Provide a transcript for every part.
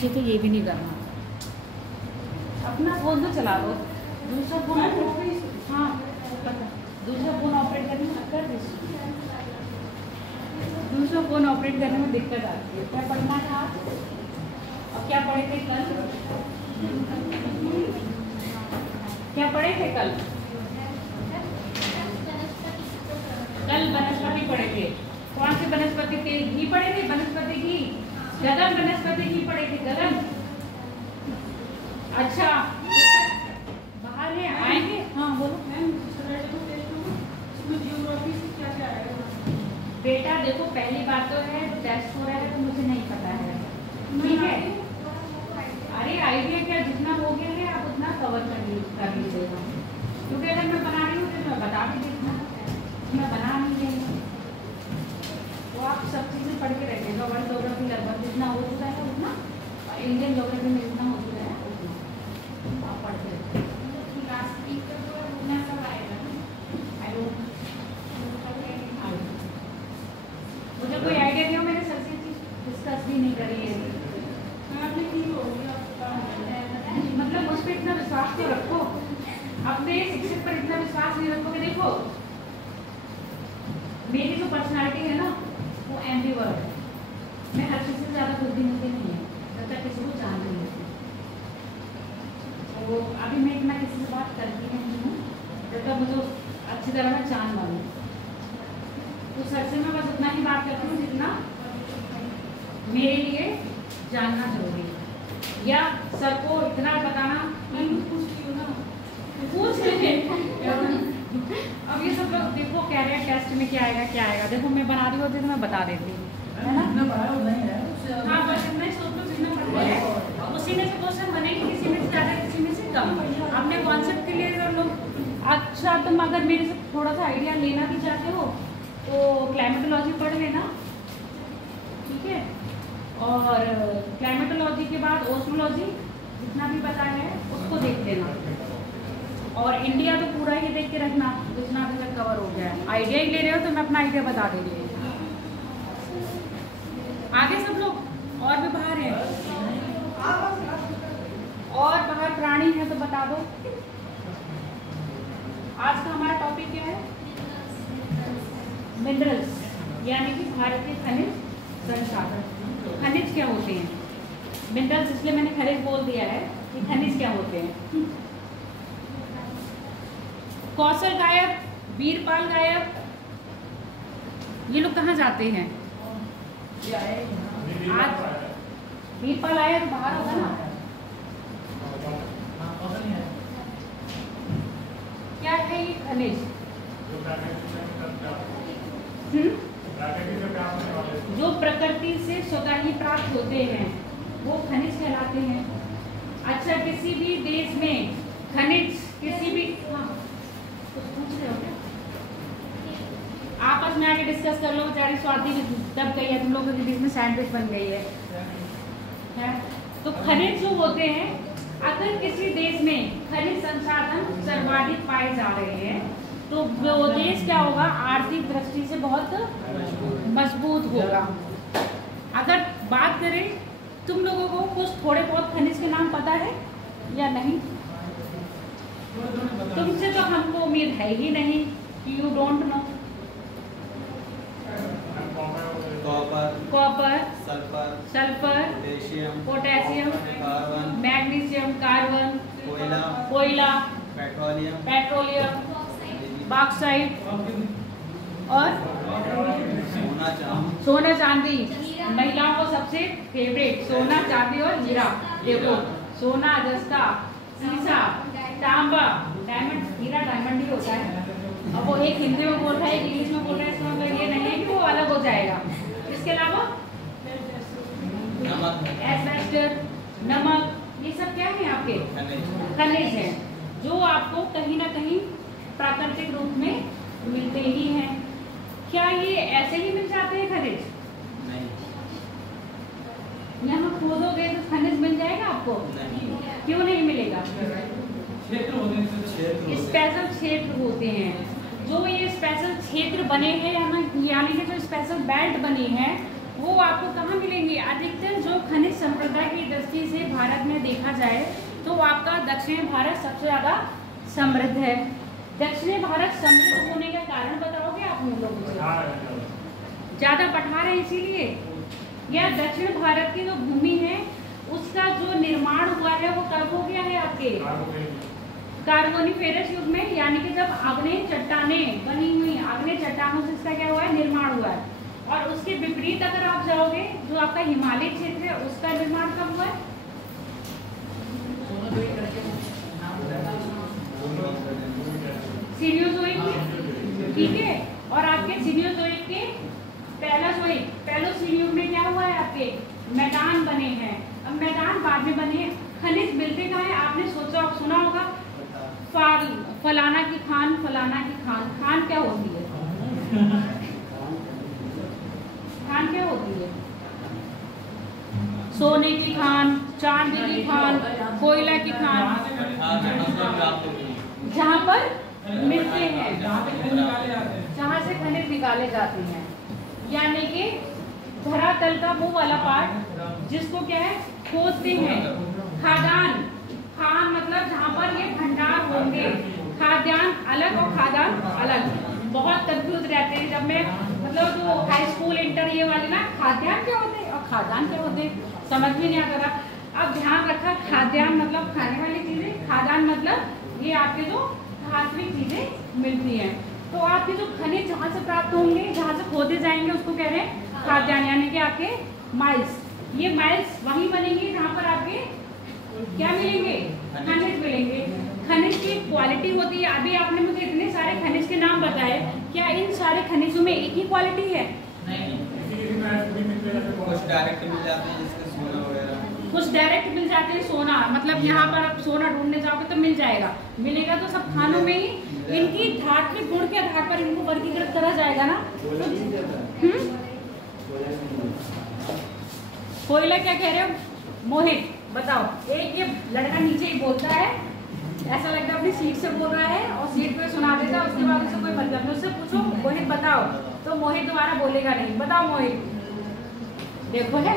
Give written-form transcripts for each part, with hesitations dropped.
मुझे तो ये भी नहीं करना। अपना फ़ोन तो चला लो, दूसरा फ़ोन। हाँ दूसरा फ़ोन ऑपरेट करने में कर दीजिए। दूसरा फ़ोन ऑपरेट करने में दिक्कत आती है। क्या पढ़ना था और क्या पढ़े थे कल? क्या पढ़े थे कल? कल वनस्पति पढ़े थे। कौन सी वनस्पति थे? घी पढ़े थे, वनस्पति घी। गगन वनस्पति घी पढ़े थे, गगन। अच्छा बाहर है, आएंगे। हाँ बोलो। बेटा देखो पहली बात तो है टेस्ट हो रहा है तो मुझे नहीं पता है, ठीक है। अरे आइडिया क्या, जितना हो गया है आप उतना कवर कर लीजिएगा, क्योंकि अगर मैं बना रही हूँ तो मैं बता भी देती हूँ, मैं बना नहीं रही तो आप सब चीज़ें पढ़ के रखिएगा। वर्ल्ड ज्योग्राफी लगभग जितना हो चुका है उतना, इंडियन ज्योग्राफी में जितना हो चुका है उतना आप पढ़ के रखिएगा। मुझे कोई आइडिया नहीं हो, मैंने सर से डिस्कस भी नहीं करी है। मतलब उस पर इतना विश्वास तो रखो, अपने शिक्षक पर इतना विश्वास नहीं रखोगे। देखो मेरी जो पर्सनालिटी है ना वो एम्बिवर्ट है, मैं हर चीज़ से ज़्यादा बुद्धिमती नहीं है जब तक किसी को जान नहीं लेती। वो अभी मैं इतना किसी से बात करती नहीं हूँ जब तक मुझे अच्छी तरह मैं जान पाऊँ। तो सर से मैं बस उतना ही बात करती हूँ जितना मेरे लिए जानना जरूरी है, या सर को इतना बताना पूछ रहे। अब ये सब लोग देखो कह रहे हैं टेस्ट में क्या आएगा। देखो मैं बना रही होती तो मैं बता देती, है ना। हाँ बस इतना ही सोच लो जितना पढ़ना है उसी में से क्वेश्चन बनेंगे, किसी में से ज़्यादा किसी में से कम। अपने कॉन्सेप्ट के लिए कर लो। अच्छा तुम अगर मेरे से थोड़ा सा आइडिया लेना भी चाहते हो तो क्लाइमेटोलॉजी पढ़ लेना, ठीक है। और क्लाइमेटोलॉजी के बाद ओशनोलॉजी जितना भी पता है उसको देख लेना, और इंडिया तो पूरा ही देख के रखना जितना अभी तक कवर हो गया है। आइडिया ही ले रहे हो तो मैं अपना आइडिया बता दे रही हूँ। आगे सब लोग और भी बाहर हैं, और बाहर प्राणी है तो बता दो। आज का हमारा टॉपिक क्या है? मिनरल्स, यानी कि भारतीय खनिज संसाधन। खनिज क्या होते हैं? मिनरल्स इसलिए मैंने खनिज बोल दिया है कि खनिज क्या होते हैं। कौशल गायब, वीरपाल गायब, ये लोग कहाँ जाते हैं? आज वीरपाल आया तो बाहर होगा ना। क्या है ये खनिज? जो प्रकृति से स्वतः ही प्राप्त होते हैं वो खनिज कहलाते हैं। अच्छा किसी भी देश में खनिज किसी भी, हाँ कुछ पूछ रहे हो क्या? आपस में आके डिस्कस कर लो। बेचारी स्वाति दब गई है, तुम लोगों के बीच में सैंडविच बन गई है? तो खनिज जो होते हैं, अगर किसी देश में खनिज संसाधन सर्वाधिक पाए जा रहे हैं तो वो देश क्या होगा? आर्थिक दृष्टि से बहुत मजबूत होगा। अगर बात करें, तुम लोगों को कुछ थोड़े बहुत खनिज के नाम पता है या नहीं? तुमसे तो हमको उम्मीद है ही नहीं कि you don't know. Copper, sulphur, potassium, magnesium, carbon, कोयला, पेट्रोलियम, बॉक्साइट और सोना चांदी। महिलाओं को सबसे फेवरेट सोना चांदी और हीरा। देखो सोना, जस्ता, सीसा, तांबा, डायमंड। हीरा डायमंड ही होता है। अब वो एक हिंदी में बोल रहा है, एक इंग्लिश में बोल रहा है, इसका मतलब ये नहीं है कि वो अलग हो जाएगा। इसके अलावा एस्बेस्टस, नमक, ये सब क्या है आपके? खनिज हैं, जो आपको कहीं ना कहीं प्राकृतिक रूप में मिलते ही हैं। क्या ये ऐसे ही मिल जाते हैं खनिज? नहीं। यहाँ खोदोगे तो खनिज मिल जाएगा आपको? नहीं। क्यों नहीं मिलेगा? स्पेशल क्षेत्र होते हैं। जो ये स्पेशल क्षेत्र बने हैं, यानी कि जो स्पेशल बेल्ट बनी है, वो आपको कहाँ मिलेंगे? अधिकतर जो खनिज संपदा की दृष्टि देखा जाए तो आपका दक्षिण भारत सबसे ज़्यादा समृद्ध है। दक्षिण भारत समृद्ध होने का कारण बताओगे आप हम लोगों को? ज़्यादा पठार है इसीलिए, या दक्षिण भारत की जो भूमि है उसका जो निर्माण हुआ है वो कब हो गया है आपके कार्बोनिफेरस युग में, यानी कि जब आग्नेय चट्टानें बनी हुई, आग्नेय चट्टानों से इसका क्या हुआ है, निर्माण हुआ है। और उसके विपरीत अगर आप जाओगे, जो आपका हिमालय क्षेत्र है उसका निर्माण कब हुआ है? सीनियोजोइक में, ठीक है। और आपके सीनियोजोइक के पैलोसीन युग में क्या हुआ है, आपके मैदान बने हैं। अब मैदान बाद में बने हैं, खनिज मिलते कहाँ है? आपने सुना होगा फलाना की खान, फलाना की खान। खान क्या होती है? खान क्या होती है? सोने की खान, चांदी की खान, कोयला की खान, जहाँ पर मिलते हैं, जहाँ से खनिज निकाले जाते हैं। यानी कि धरातल का वो वाला पार्ट जिसको क्या है, खोदते हैं। खादान, खान मतलब जहाँ पर ये भंडार होंगे। खाद्यान अलग और खादान अलग, बहुत कंफ्यूज रहते हैं। जब मैं मतलब जो हाई स्कूल इंटर ये वाले ना, खाद्यान क्या होते हैं और खादान क्या होते हैं समझ में नहीं आता था। अब ध्यान रखा, खाद्यान मतलब खाने वाली चीजें, खादान मतलब ये आपके जो धात्विक चीजें मिलती हैं। तो आपके जो खनिज जहाँ से प्राप्त होंगे, जहाँ से खोदे जाएंगे, उसको कह रहे हैं खाद्यान, यानी कि आपके माइल्स। ये माइल्स वहीं बनेंगे जहाँ पर आपके क्या मिलेंगे, खनिज मिलेंगे। खनिज की क्वालिटी होती है। अभी आपने मुझे इतने सारे खनिज के नाम बताए, क्या इन सारे खनिजों में एक ही क्वालिटी है? नहीं, कुछ डायरेक्ट मिल जाते हैं, जैसे सोना वगैरह। कुछ डायरेक्ट मिल जाते हैं, सोना मतलब यहाँ पर आप सोना ढूंढने जाओगे तो मिल जाएगा, मिलेगा तो सब खानों में ही। इनकी धात्विक गुण के आधार पर इनको वर्गीकृत करा जाएगा ना। कोयला क्या कह रहे हो मोहित, बताओ। एक ये लड़का नीचे ही बोलता है, ऐसा लगता है अपनी सीट से बोल रहा है और सीट पे सुना देता है, उसके बाद उसे कोई मतलब नहीं। उससे पूछो मोहित बताओ, तो मोहित दोबारा बोलेगा नहीं। बताओ मोहित, देखो है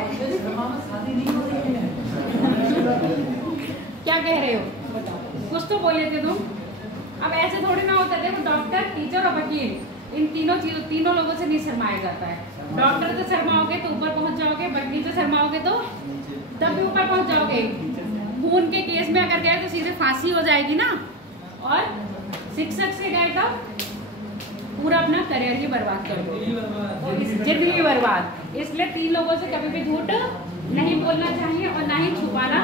क्या कह रहे हो, बताओ, कुछ तो बोले थे तुम। अब ऐसे थोड़ी ना होता है। देखो डॉक्टर, टीचर और वकील, इन तीनों लोगों से नहीं शर्माया जाता है। डॉक्टर से शर्माओगे तो ऊपर पहुंच जाओगे, वकील से शर्माओगे तो तब भी ऊपर पहुंच जाओगे। खून के केस में अगर गए तो सीधे फांसी हो जाएगी ना, और शिक्षक से गए तो पूरा अपना करियर ही बर्बाद कर दो, जिंदगी बर्बाद। इसलिए तीन लोगों से कभी भी झूठ नहीं बोलना चाहिए और ना ही छुपाना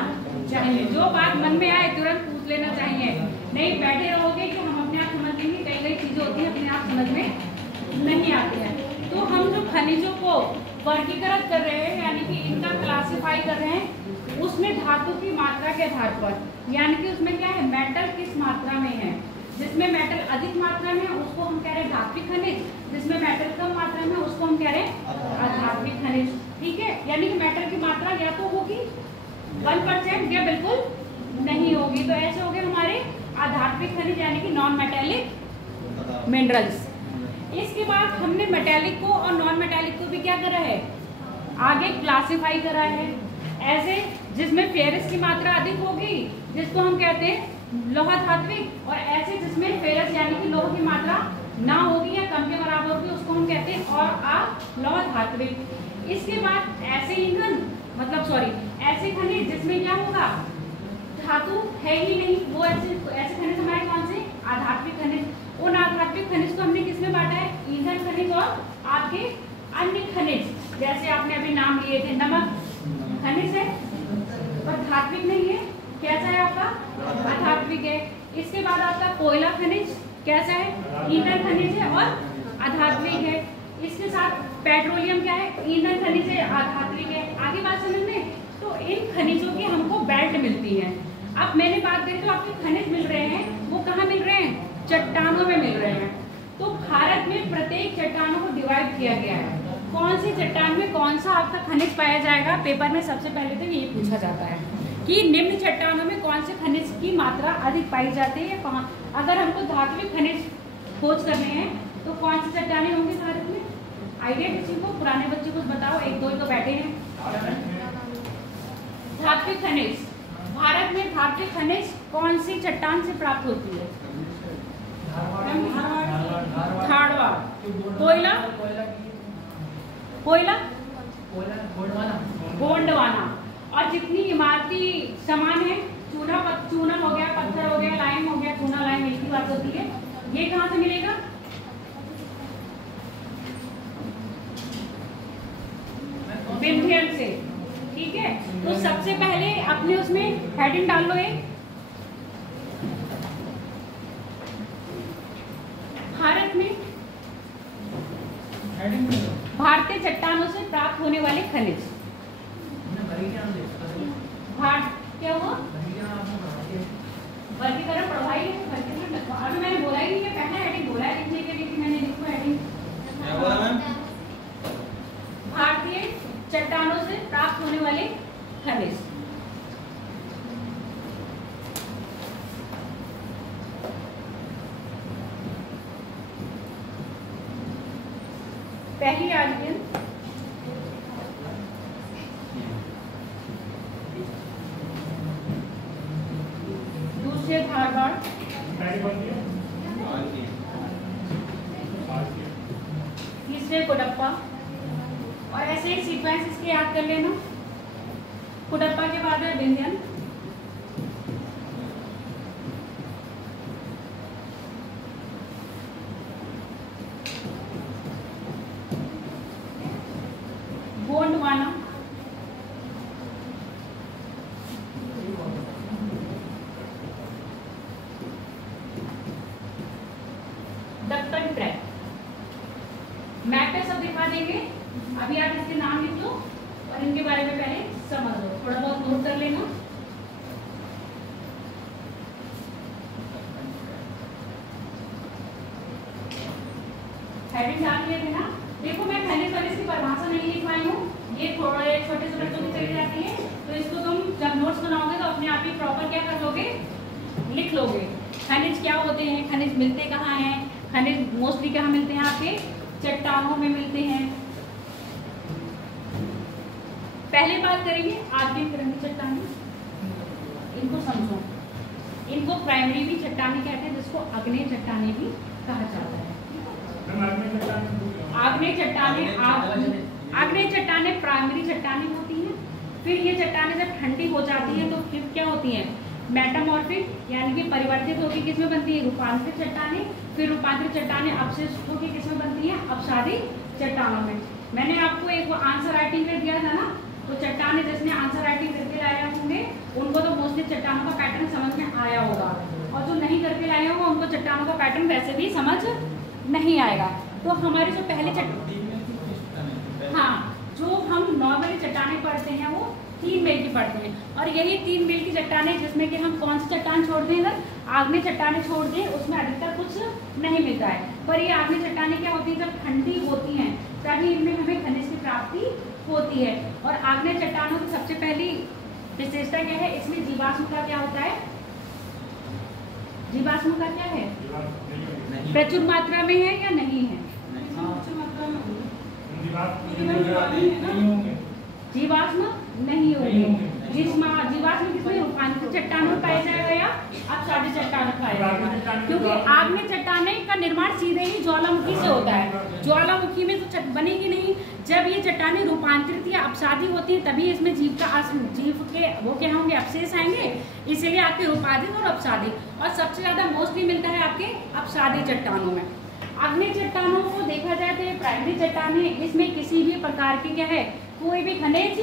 चाहिए। जो बात मन में आए तुरंत पूछ लेना चाहिए। नहीं बैठे रहोगे कि हम अपने आप समझ लेंगे, कई चीजें होती हैं अपने आप समझ में नहीं आती है। तो हम जो खनिजों को वर्गीकृत कर रहे हैं, यानी कि इनका क्लासिफाई कर रहे हैं, उसमें धातु की मात्रा के आधार पर, यानी कि उसमें क्या है, मेटल किस मात्रा में है। जिसमें मेटल अधिक मात्रा में उसको हम कह रहे हैं धात्विक खनिज, जिसमें मेटल कम मात्रा में उसको हम कह रहे हैं अधात्विक खनिज। ठीक है, यानी कि मेटल की मात्रा या तो होगी 1% या बिल्कुल नहीं होगी। तो ऐसे हो गए हमारे अधात्विक खनिज, यानी कि नॉन मेटेलिक मिनरल्स। इसके बाद हमने मेटेलिक को और नॉन मेटेलिक को भी क्या करा है, आगे क्लासिफाई करा है। ऐसे जिसमें फेरस की मात्रा अधिक होगी, जिसको हम कहते हैं लोहा धात्विक, और ऐसे जिसमें फेरस यानी कि लोह की मात्रा ना होगी या कम के बराबर होगी, उसको हम कहते हैं और लोहा धात्विक। इसके बाद ऐसे ईंधन ऐसे खनिज जिसमें क्या होगा, धातु है ही नहीं, वो ऐसे खनिज हमारे कौन से, आधात्विक खनिज। उन आधात्विक खनिज को हमने किसमें बांटा है, ईंधन खनिज और आपके अन्य खनिज। जैसे आपने अभी नाम लिए थे, नमक खनिज है और धात्विक नहीं है, कैसा है आपका, अधात्विक है। इसके बाद आपका कोयला खनिज कैसा है, ईंधन खनिज है और अधात्विक है। इसके साथ पेट्रोलियम क्या है, ईंधन खनिज है, अधात्विक है। आगे बात समझ में। तो इन खनिजों की हमको बेल्ट मिलती है। अब मैंने बात करी तो आपके खनिज मिल रहे हैं, वो कहाँ मिल रहे हैं, चट्टानों में मिल रहे हैं। तो भारत में प्रत्येक चट्टानों को डिवाइड किया गया है, कौन सी चट्टान में कौन सा आपका खनिज पाया जाएगा। पेपर में सबसे पहले तो ये पूछा जाता है कि निम्न चट्टानों में कौन से खनिज की मात्रा अधिक पाई जाती है, कहाँ। अगर हमको धात्विक खनिज खोज करने हैं तो कौन सी चट्टानें होंगी भारत में, आइडिया किसी को, पुराने बच्चे कुछ बताओ, एक दो ही तो बैठे हैं। धात्विक खनिज भारत में धातु खनिज कौन सी चट्टान से प्राप्त होती है? धारवाड़। कोयला, कोयला गोंडवाना। और जितनी इमारती सामान है, चूना हो गया, पत्थर हो गया, लाइम हो गया, चूना लाइम एक ही बात होती है, ये कहाँ से मिलेगा? विंध्य से। ठीक है, तो सबसे पहले अपने उसमें हेडिंग डाल लो एक, भारत में भारतीय चट्टानों से प्राप्त होने वाले खनिज। क्या हुआ? वर्गीकरण पढ़वाई है, अभी मैंने बोला ही नहीं है, पहला हेडिंग बोला है लिखने के लिए कि मैंने लिखो हेडिंग। भारतीय चट्टानों से प्राप्त होने वाले खनिज। पहली आर्टिकल, दूसरे धारवाड़, तीसरे कोडप्पा। और ऐसे ही सीक्वेंस इसके याद कर लेना। कोडप्पा के बाद है विंध्यन, गोंडवाना, दक्कन ट्रैक। मैप पे सब दिखा देंगे, अभी आप इसके नाम लिख लो और इनके बारे में पहले समझ लो, थोड़ा बहुत नोट कर लेना। हेडिंग डाल लिए थे ना। देखो मैं खनिज वनिज की परिभाषा नहीं लिख पाई हूँ, ये थोड़े छोटे से बच्चों की चली जाती है, तो इसको तुम जब नोट्स बनाओगे तो अपने आप ही प्रॉपर क्या कर लोगे, लिख लोगे। खनिज क्या होते हैं, खनिज मिलते कहाँ हैं? खनिज मोस्टली कहाँ मिलते हैं? आपके चट्टानों में मिलते हैं। पहले बात करेंगे आद्य तरंगी चट्टानें, इनको समझो। इनको प्राइमरी भी चट्टानें कहते हैं, जिसको आग्नेय चट्टानें भी कहा जाता है। आग्नेय चट्टानें प्राइमरी चट्टानें होती हैं। फिर ये चट्टानें जब ठंडी हो जाती हैं तो फिर क्या होती हैं? मेटामॉर्फिक, यानी कि परिवर्तित होकर किसमें बनती है? रूपांतरित चट्टानें। फिर रूपांतरित चट्टानें अवशिष्ट होकर किसमें बनती हैं? अपसादी चट्टानों में। मैंने आपको एक आंसर राइटिंग में दिया था ना, तो चट्टानें जिसने आंसर राइटिंग करके लाए होंगे उनको तो मोस्टली चट्टानों का पैटर्न समझ में आया होगा, और जो नहीं करके लाए होंगे उनको चट्टानों का पैटर्न वैसे भी समझ नहीं आएगा। तो हमारी जो पहले जो हम नॉर्मली चट्टानें पढ़ते हैं वो 3 मील की पढ़ते हैं, और यही 3 मील की चट्टानें जिसमें कि हम कौन सी चट्टान छोड़ दें? अगर आग्नेय चट्टानें छोड़ दें उसमें अधिकतर कुछ नहीं मिलता है। पर ये आग्नेय चट्टानें क्या होती है? जब ठंडी होती हैं तभी इनमें हमें खनिज की प्राप्ति होती है। और आग्नेय चट्टानों की सबसे पहली विशेषता क्या है? इसमें जीवाश्म का क्या होता है? जीवाश्म का क्या है? प्रचुर मात्रा में है या नहीं है? जीवाश्म नहीं होंगे। जीवाश्म किसमें? रूपांतरित चट्टानों में पाया जाएगा या अपसादी चट्टानों में पाया जाएगा, क्योंकि आग्नेय चट्टानें का निर्माण सीधे ही ज्वालामुखी से होता है। ज्वालामुखी में तो बनेगी नहीं। जब ये चट्टानें रूपांतरित या अपसादी होती है तभी इसमें जीव के वो क्या होंगे? अवशेष आएंगे। इसीलिए आपके रूपांतरित और अपसादी, और सबसे ज्यादा मोस्टली मिलता है आपके अपसादी चट्टानों में। आग्नेय चट्टानों को देखा जाए तो प्राइमरी चट्टानें, इसमें किसी भी प्रकार की क्या है? कोई भी खनिज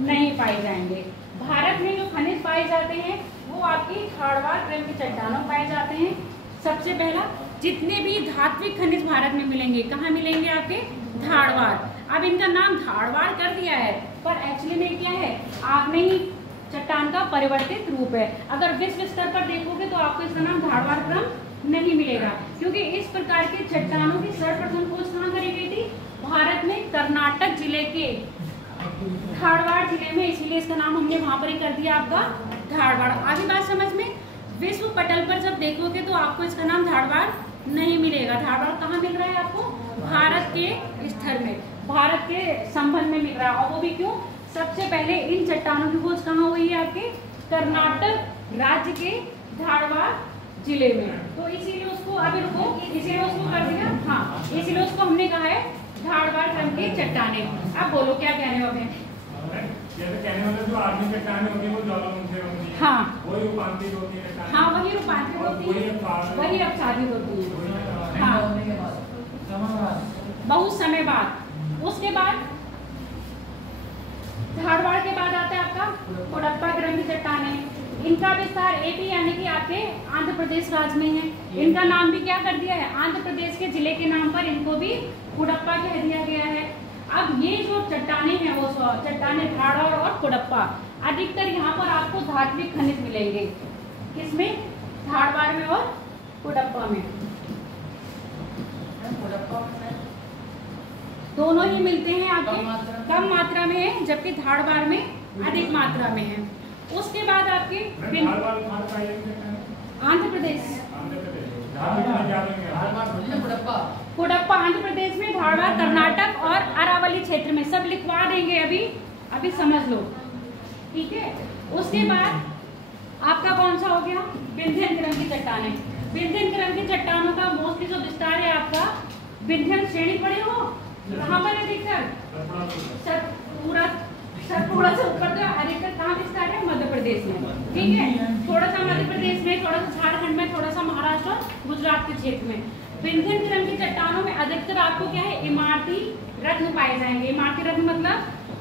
नहीं पाए जाएंगे। भारत में जो खनिज पाए जाते हैं वो आपकी धारवाड़ क्रम की चट्टानों पाए जाते हैं। सबसे पहला, जितने भी धात्विक खनिज भारत में मिलेंगे, कहाँ मिलेंगे? आपके धारवाड़। अब इनका नाम धारवाड़ कर दिया है, पर एक्चुअली में क्या है? आग्नेय चट्टान का परिवर्तित रूप है। अगर विश्व स्तर पर देखोगे तो आपको इसका नाम धारवाड़ क्रम नहीं मिलेगा, क्योंकि इस प्रकार के चट्टानों की सर्वप्रथम खोज कहाँ करी गई थी? भारत में कर्नाटक जिले के धारवाड़ जिले में, इसीलिए इसका नाम हमने वहां पर ही कर दिया आपका धारवाड़। आगे बात समझ में। विश्व पटल पर जब देखोगे तो आपको इसका नाम धारवाड़ नहीं मिलेगा। धारवाड़ कहाँ मिल रहा है आपको? भारत के स्तर में, भारत के संबंध में मिल रहा है। और वो भी क्यों? सबसे पहले इन चट्टानों की खोज कहाँ हुई है? आपके कर्नाटक राज्य के धारवाड़ जिले में। तो इसीलिए उसको अभी रुको, इसीलिए उसको कर दिया, हाँ इसीलिए उसको हमने कहा है धारवाड़ क्रम की चट्टाने। अब बोलो क्या कह रहे हो अभी? कहने मतलब जो आर्मी चट्टानें होती है वो ज्वालामुखी होती है, हाँ वही रूपांतरित होती है, हाँ वही रूपांतरित होती है, वही अपसादित होती है, हाँ बहुत समय बाद। उसके बाद धारवाड़ के बाद आता है आपका कुडप्पा क्रम की चट्टानें। इनका विस्तार एपी यानी कि आपके आंध्र प्रदेश राज्य में है। इनका नाम भी क्या कर दिया है, आंध्र प्रदेश के जिले के नाम पर इनको भी कुडप्पा कह दिया गया है। अब ये जो चट्टाने हैं वो चट्टाने धारवाड़ और कुडप्पा, अधिकतर यहाँ पर आपको धात्विक खनिज मिलेंगे। किसमें? धारवाड़ में और कुडप्पा में। दोनों ही मिलते हैं आपके कम मात्रा में है, जबकि धारवाड़ में अधिक मात्रा में है। उसके बाद आपके आंध्र प्रदेश, कुडप्पा आंध्र प्रदेश में, धारवाड़ कर्नाटक और अरावली क्षेत्र में। सब लिखवा देंगे अभी समझ लो, ठीक है। उसके बाद आपका कौन सा हो गया? विंध्यन क्रम की चट्टानें। विंध्यन क्रम की चट्टानों का मोस्टली जो विस्तार है आपका विंध्यन श्रेणी पड़े हो कहाँ पर है? अधिकतर थोड़ा सा ऊपर का अधिकतर कहाँ विस्तार है? मध्य प्रदेश में, ठीक है। थोड़ा सा मध्य प्रदेश में, थोड़ा सा झारखंड में, थोड़ा सा महाराष्ट्र और गुजरात के क्षेत्र में। विंध्यन क्रम की चट्टानों में अधिकतर आपको क्या है? इमारती रत्न पाए जाएंगे। इमारती रत्न मतलब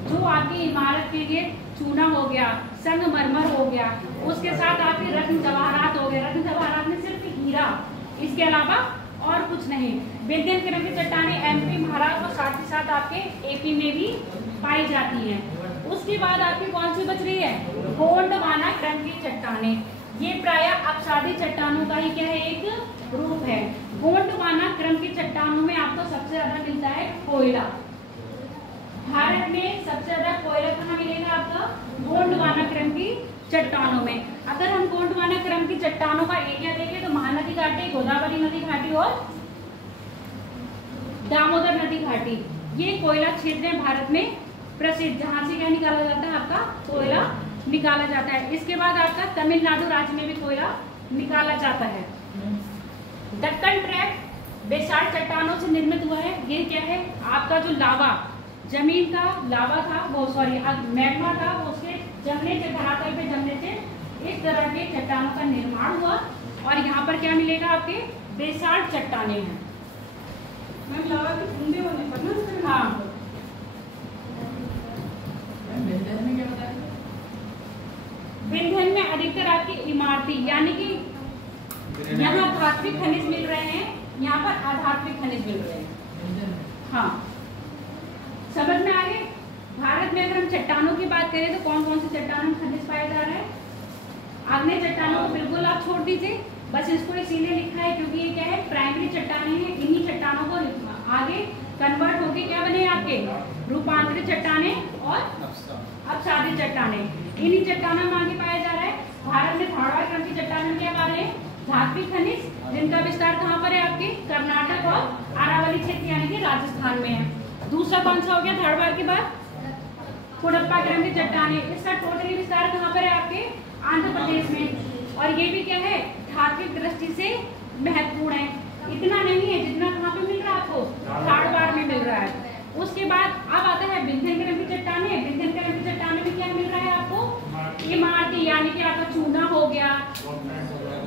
जो आपकी इमारत के लिए चूना हो गया, संगमरमर हो गया, उसके साथ आपके रत्न जवाहरात हो गए। रत्न जवाहरात में सिर्फ हीरा, इसके अलावा और कुछ नहीं। विंध्यन क्रम की चट्टानें एमपी, महाराष्ट्र और साथ ही साथ आपके एपी में भी पाई जाती हैं। उसके बाद आपकी कौन सी बच रही है? गोंडवाना क्रम की चट्टानें। ये प्रायः अपसादी चट्टानों का ही क्या है? एक रूप है। गोंडवाना क्रम की चट्टानों में आपको सबसे ज्यादा मिलता है कोयला। भारत में सबसे ज्यादा कोयला कहाँ मिलेगा आपका? गोंडवाना क्रम की चट्टानों में। अगर हम गोंडवाना क्रम की चट्टानों का एरिया देखें तो महानदी घाटी, गोदावरी नदी घाटी और दामोदर नदी घाटी, ये कोयला क्षेत्र है भारत में प्रसिद्ध, जहाँ से क्या निकाला जाता है? आपका कोयला निकाला जाता है। इसके बाद आपका तमिलनाडु राज्य में भी कोयला निकाला जाता है। दक्कन ट्रैक बेसाल्ट चट्टानों से निर्मित हुआ है। ये क्या है? आपका जो लावा, जमीन का लावा था, वो मैग्मा था, वो उसके जमने से, धरातल पे जमने से इस तरह के चट्टानों का निर्माण हुआ। और यहाँ पर क्या मिलेगा? आपके बेसाल्ट चट्टाने हैं। मैम लावा के बूंदे होने पर ना, हाँ विंध्यन में अधिकतर आपकी इमारती, यानी कि यहाँ धात्विक खनिज मिल रहे हैं, यहाँ पर अधात्विक खनिज मिल रहे हैं। हाँ समझ में आ गए? भारत में अगर हम चट्टानों की बात करें तो कौन कौन सी चट्टानों में खनिज पाया जा रहा है? आग्नेय चट्टानों को बिल्कुल आप छोड़ दीजिए, बस इसको इसीलिए लिखा है क्योंकि ये क्या है? प्राइमरी चट्टानें हैं। इन्हीं चट्टानों को आगे कन्वर्ट होके क्या बने आपके? रूपांतरित चट्टानें और अपसादित चट्टानें। इन्हीं चट्टानों में आगे पाया जा रहा है। भारत में धारवाड़ क्रम की चट्टानें क्या पा रहे हैं? धात्विक खनिज, जिनका विस्तार कहाँ पर है? आपके कर्नाटक और अरावली क्षेत्र यानी कि राजस्थान में है। दूसरा कौन सा हो गया धारवाड़ के बाद? कुडप्पा क्रम की चट्टानें। इसका टोटली विस्तार कहाँ पर है? आपके आंध्र प्रदेश में। और ये भी क्या है? धात्विक दृष्टि से महत्वपूर्ण है। इतना नहीं है जितना कहाँ पे मिल रहा है आपको? धारवाड़ में मिल रहा है। उसके बाद अब आता है विंध्यन क्रम की चट्टानें। विंध्यन क्रम की चट्टानें में क्या मिल रहा है आपको? इमारती, यानी कि आपका चूना हो गया,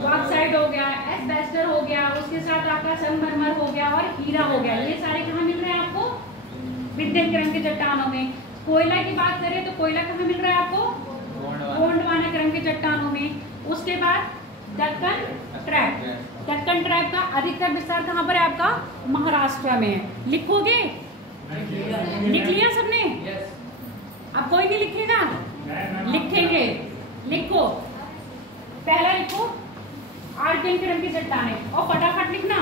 बॉक्साइट हो गया, एस्बेस्टर हो गया, उसके साथ आपका संगमरमर हो गया और हीरा हो गया। ये सारे कहाँ मिल रहे हैं आपको? विंध्यन क्रम की चट्टानों में। कोयला की बात करें तो कोयला कहाँ मिल रहा है आपको? गोंडवाना क्रम की चट्टानों में। उसके बाद दक्कन ट्रैप। दक्कन ट्रैप का अधिकतर विस्तार कहाँ पर है आपका? महाराष्ट्र में। लिखोगे? लिख लिया सबने? अब कोई नहीं लिखेगा? लिखेंगे, लिखो। पहला लिखो आर्कियन क्रम की चट्टानें, और फटाफट लिखना।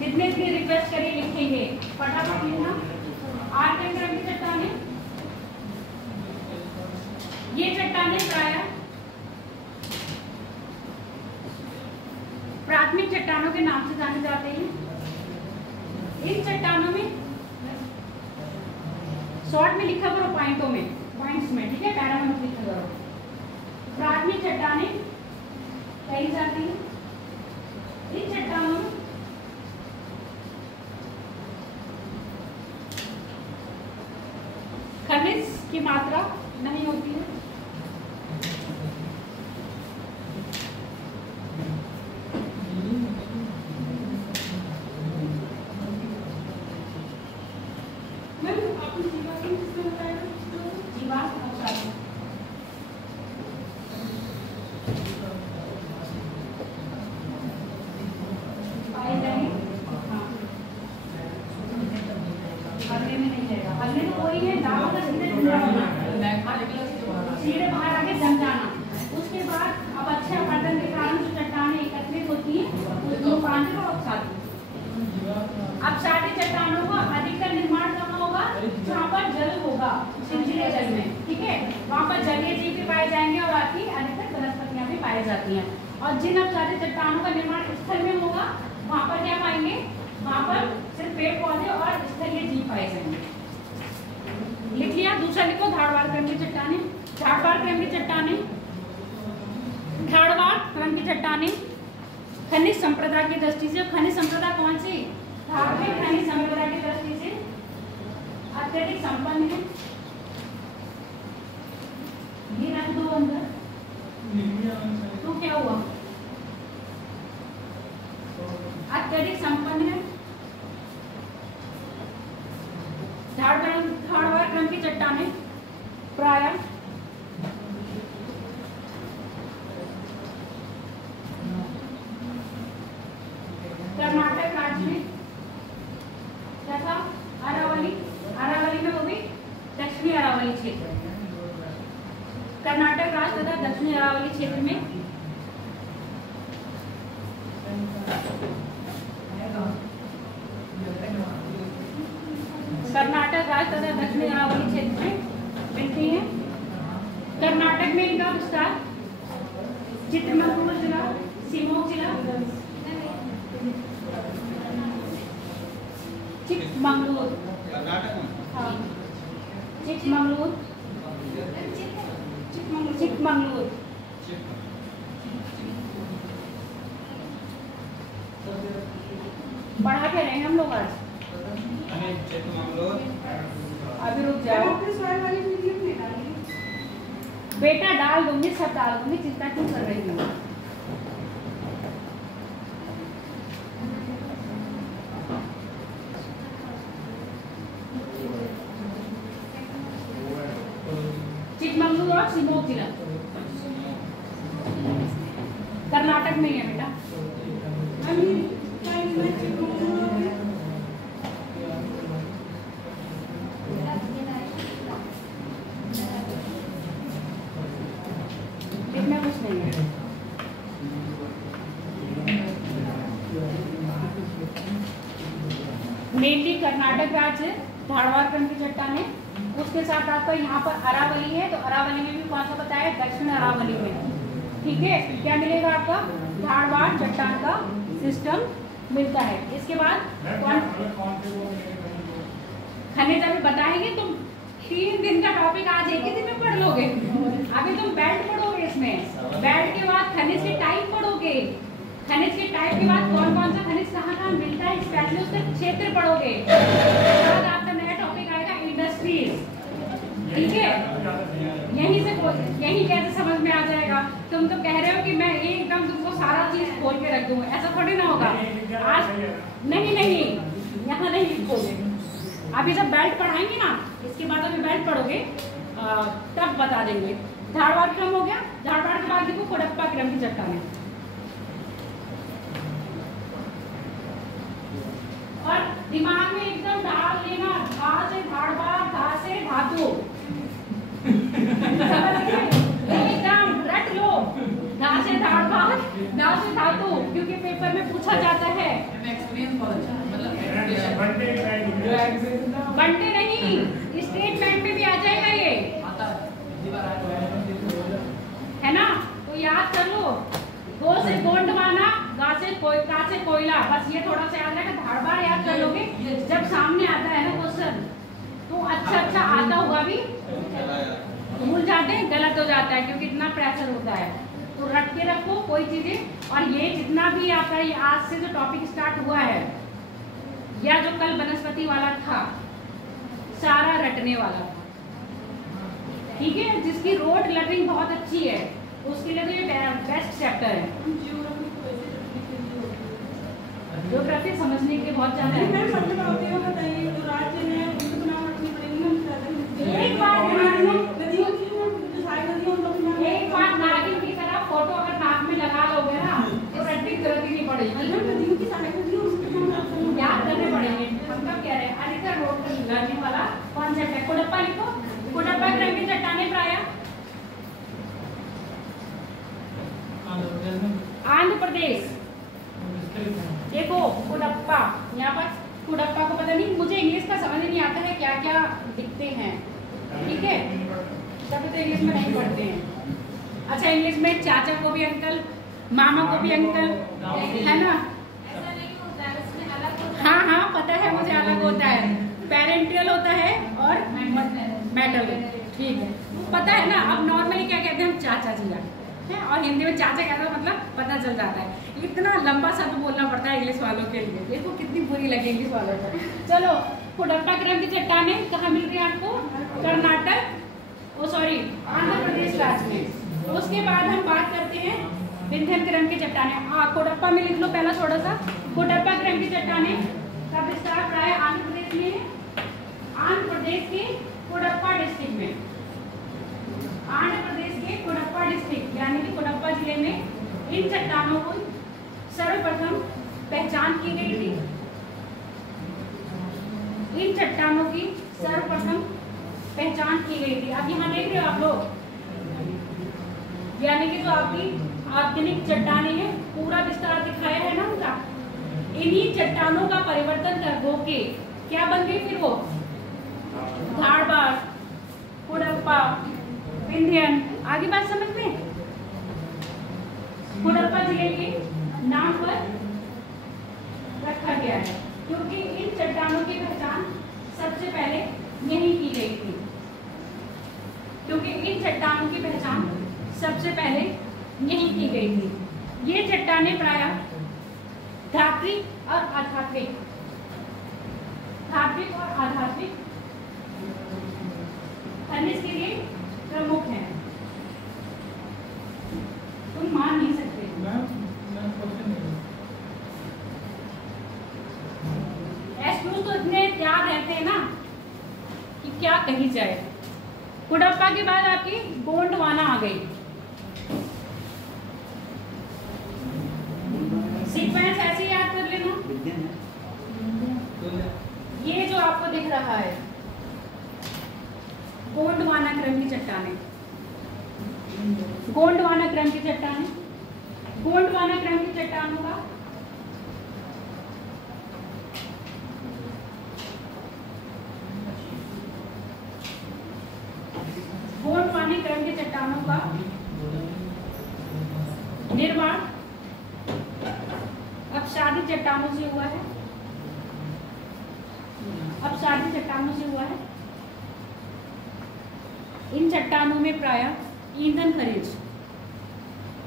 जितने भी रिक्वेस्ट करिए लिखेंगे, फटाफट लिखना। आर्कियन क्रम की चट्टानें, ये चट्टानें प्रायः प्राथमिक चट्टानों के नाम से जाने जाते हैं। इन चट्टानों में शॉर्ट में लिखा करो, पॉइंट्स में, ठीक है? पैरा में मत लिखा करो। आदमी चट्टाने कही जाती है। इन चट्टानों में खनिज की मात्रा नहीं होती है। सीधे बाहर आके जम जाना। उसके बाद अब अच्छे अपरदन के कारण जो चट्टानें एकत्रित होती हैं उसको पानी और अपसादी चट्टानों का अधिकतर निर्माण कहाँ होगा? जहाँ पर जल होगा, सिंचित जल में, ठीक है, वहाँ पर जलीय जीव भी पाए जाएंगे और बाकी अधिकतर वनस्पतियाँ भी पाई जाती हैं। और जिन अपसादी चट्टानों का निर्माण स्थल में होगा वहाँ पर क्या पाएंगे? वहाँ पर सिर्फ पेड़ पौधे और स्थलीय जीव पाए जाएंगे। लिख लिया? दूसरा लिखो, धारवाड़ क्रम की चट्टानें। धारवाड़ क्रम की चट्टानें, धारवाड़ क्रम की चट्टानें खनिज संप्रदा की दृष्टि से, खनिज संप्रदा कौन सी? धार्मिक खनिज संप्रदा की दृष्टि से अत्यधिक संपन्न है। ये रख दो अंदर, तो क्या हुआ? अत्यधिक संपन्न है। धारवाड़ क्रम की चट्टानें प्रायः कर्नाटक राज्य में तथा अरावली में, वो भी दक्षिणी अरावली क्षेत्र, कर्नाटक राज्य तथा दक्षिणी अरावली क्षेत्र में कर्नाटक राज्य तथा दक्षिणी अरावली क्षेत्र में मिलती है। कर्नाटक में इनका विस्तार चित्रमंगलूर जिला, शिवमोगा जिला, चिकमंगलूर, हाँ चिकमंगलूर, चिकमंगलूर, बढ़ा के रहेंगे हम लोग आज। अभी रुक जाओ बेटा, डाल दूंगी, सब डाल दूंगी, चिंता क्यों कर रही हूँ? चिकमंगलूर और शिवमोगा जिला कर्नाटक में है बेटा। मेनली कर्नाटक राज्य धारवाड़ क्रम की चट्टानें, उसके साथ आपका यहाँ पर अरावली है, तो अरावली में भी कौन सा बताया? दक्षिण अरावली में, ठीक है। क्या मिलेगा आपका? धारवाड़ चट्टान का सिस्टम मिलता है। इसके बाद खनिज अभी बताएंगे, तुम 3 दिन का टॉपिक आज एक ही दिन में पढ़ लोगे। अभी तुम बेल्ट पढ़ोगे, इसमें बेल्ट के बाद खनिज के टाइप पढ़ोगे, खनिज के टाइप के बाद कौन कौन सा खनिज कहाँ कहाँ मिलता है, स्पेशली उसका क्षेत्र पढ़ोगे। बाद आपका नया टॉपिक आएगा इंडस्ट्रीज, ठीक है। यही कैसे समझ में आ जाएगा? तुम तो कह रहे हो कि मैं एकदम तुमको सारा चीज खोल के रख दूंगा, ऐसा थोड़ी ना होगा आज। नहीं, यहाँ नहीं लिखोगे। अभी जब बेल्ट पढ़ाएंगे ना, इसके बाद अभी बेल्ट पढ़ोगे तब बता देंगे। धारवाड़ क्रम हो गया। धारवाड़ के बाद देखो कोडप्पा क्रम की चट्टानें, और दिमाग में एकदम डाल लेना, धा से धारवाड़, धा से धातु, एकदम रट लो, धा से धारवाड़, धा से धातु, क्योंकि पेपर में पूछा जाता है। बनते नहीं, स्टेटमेंट में भी आ जाएगा ये, है ना? तो याद कर लो, गो से गोंडवाना, गा से कोयला, बस ये थोड़ा सा याद रखा। धारवाड़ याद कर लोगे, जब सामने आता है ना क्वेश्चन, तो अच्छा आता होगा भी। भूल जाते हैं, गलत हो जाता है क्योंकि इतना प्रेशर होता है। तो रट के रखो कोई चीजें। और ये जितना भी आपका ये आज से जो टॉपिक स्टार्ट हुआ है या जो कल वनस्पति वाला था, सारा रटने वाला था, ठीक है। जिसकी रोड लर्निंग बहुत अच्छी है उसके लिए तो ये बेस्ट चैप्टर है। ज्योग्राफी समझने के लिए बहुत ज्यादा है। एक बार नागिन की तरह फोटो अगर नाक में लगा लोगे ना तो प्रैक्टिस जरूरत ही नहीं पड़ेगी, याद करने पड़ेंगे। हम कब कह रहे हैं अधिकतर रोड लर्निंग वाला कॉन्सेप्ट है। कोडप्पा लिखो, कोडप्पा क्रम की चट्टानें प्रायः आंध्र प्रदेश। देखो कोडप्पा, यहाँ पर कोडप्पा को पता नहीं, मुझे इंग्लिश का समझ नहीं आता है क्या क्या दिखते हैं, ठीक है। सब तो इंग्लिश में नहीं पढ़ते हैं। अच्छा इंग्लिश में चाचा को भी अंकल, मामा को भी अंकल, है ना। हाँ हाँ पता है मुझे, अलग होता है, पेरेंटियल होता है और मैटरनल, ठीक है पता है ना। अब नॉर्मली क्या कहते हैं हम, चाचा जी है, और हिंदी में चाचा कहते हैं, मतलब पता चल जाता है। इतना लंबा शब्द बोलना पड़ता है इंग्लिश वालों के लिए, देखो कितनी बुरी लगे इंग्लिश वालों को। चलो कोडप्पा क्रम की चट्टानें कहाँ मिल रही है आपको, कर्नाटक, आंध्र प्रदेश राज्य में। उसके बाद हम बात करते हैं विंध्यन क्रम की चट्टानें। कोडप्पा में लिख लो पहला थोड़ा सा। कोडप्पा क्रम की चट्टानें का विस्तार प्रायः आंध्र प्रदेश में है, आंध्र प्रदेश के कोडप्पा डिस्ट्रिक्ट में, आंध्र प्रदेश के कोडप्पा डिस्ट्रिक्ट यानी कि कोडप्पा जिले में इन चट्टानों को सर्वप्रथम पहचान की गई थी। इन चट्टानों की सर्वप्रथम पहचान की गई थी। अब यहाँ देख रहे हो आप लोग, यानी कि जो आपकी आर्गेनिक चट्टानें हैं पूरा विस्तार दिखाया है ना उनका। इन्हीं चट्टानों का परिवर्तन कर होके क्या बन गई फिर वो, धारबाड़, कोडप्पा, विंध्यन। आगे बात समझ में। कोडप्पा जिले के नाम पर रखा गया है क्योंकि इन चट्टानों की पहचान सबसे पहले यहीं की गई थी, क्योंकि इन चट्टानों की पहचान सबसे पहले यहीं की गई थी। ये चट्टानें प्रायः धात्विक और आधात्विक, धात्विक और आधात्विक खनिज के लिए प्रमुख है। तुम मान नहीं सकते। एस्ट्रोस तो इतने याद रहते हैं ना कि क्या कही जाए। कोडप्पा के बाद आपकी गोंडवाना आ गई। सीक्वेंस ऐसे याद कर लेना। ये जो आपको दिख रहा है गोंडवाना क्रम की चट्टानें, गोंडवाना क्रम की चट्टानें, गोंडवाना क्रम की चट्टानों का गोंडवाना क्रम की चट्टानों का निर्माण अपसादित चट्टानों से हुआ है, अपसादित चट्टानों से हुआ है। इन चट्टानों में प्रायः ईंधन खनिज,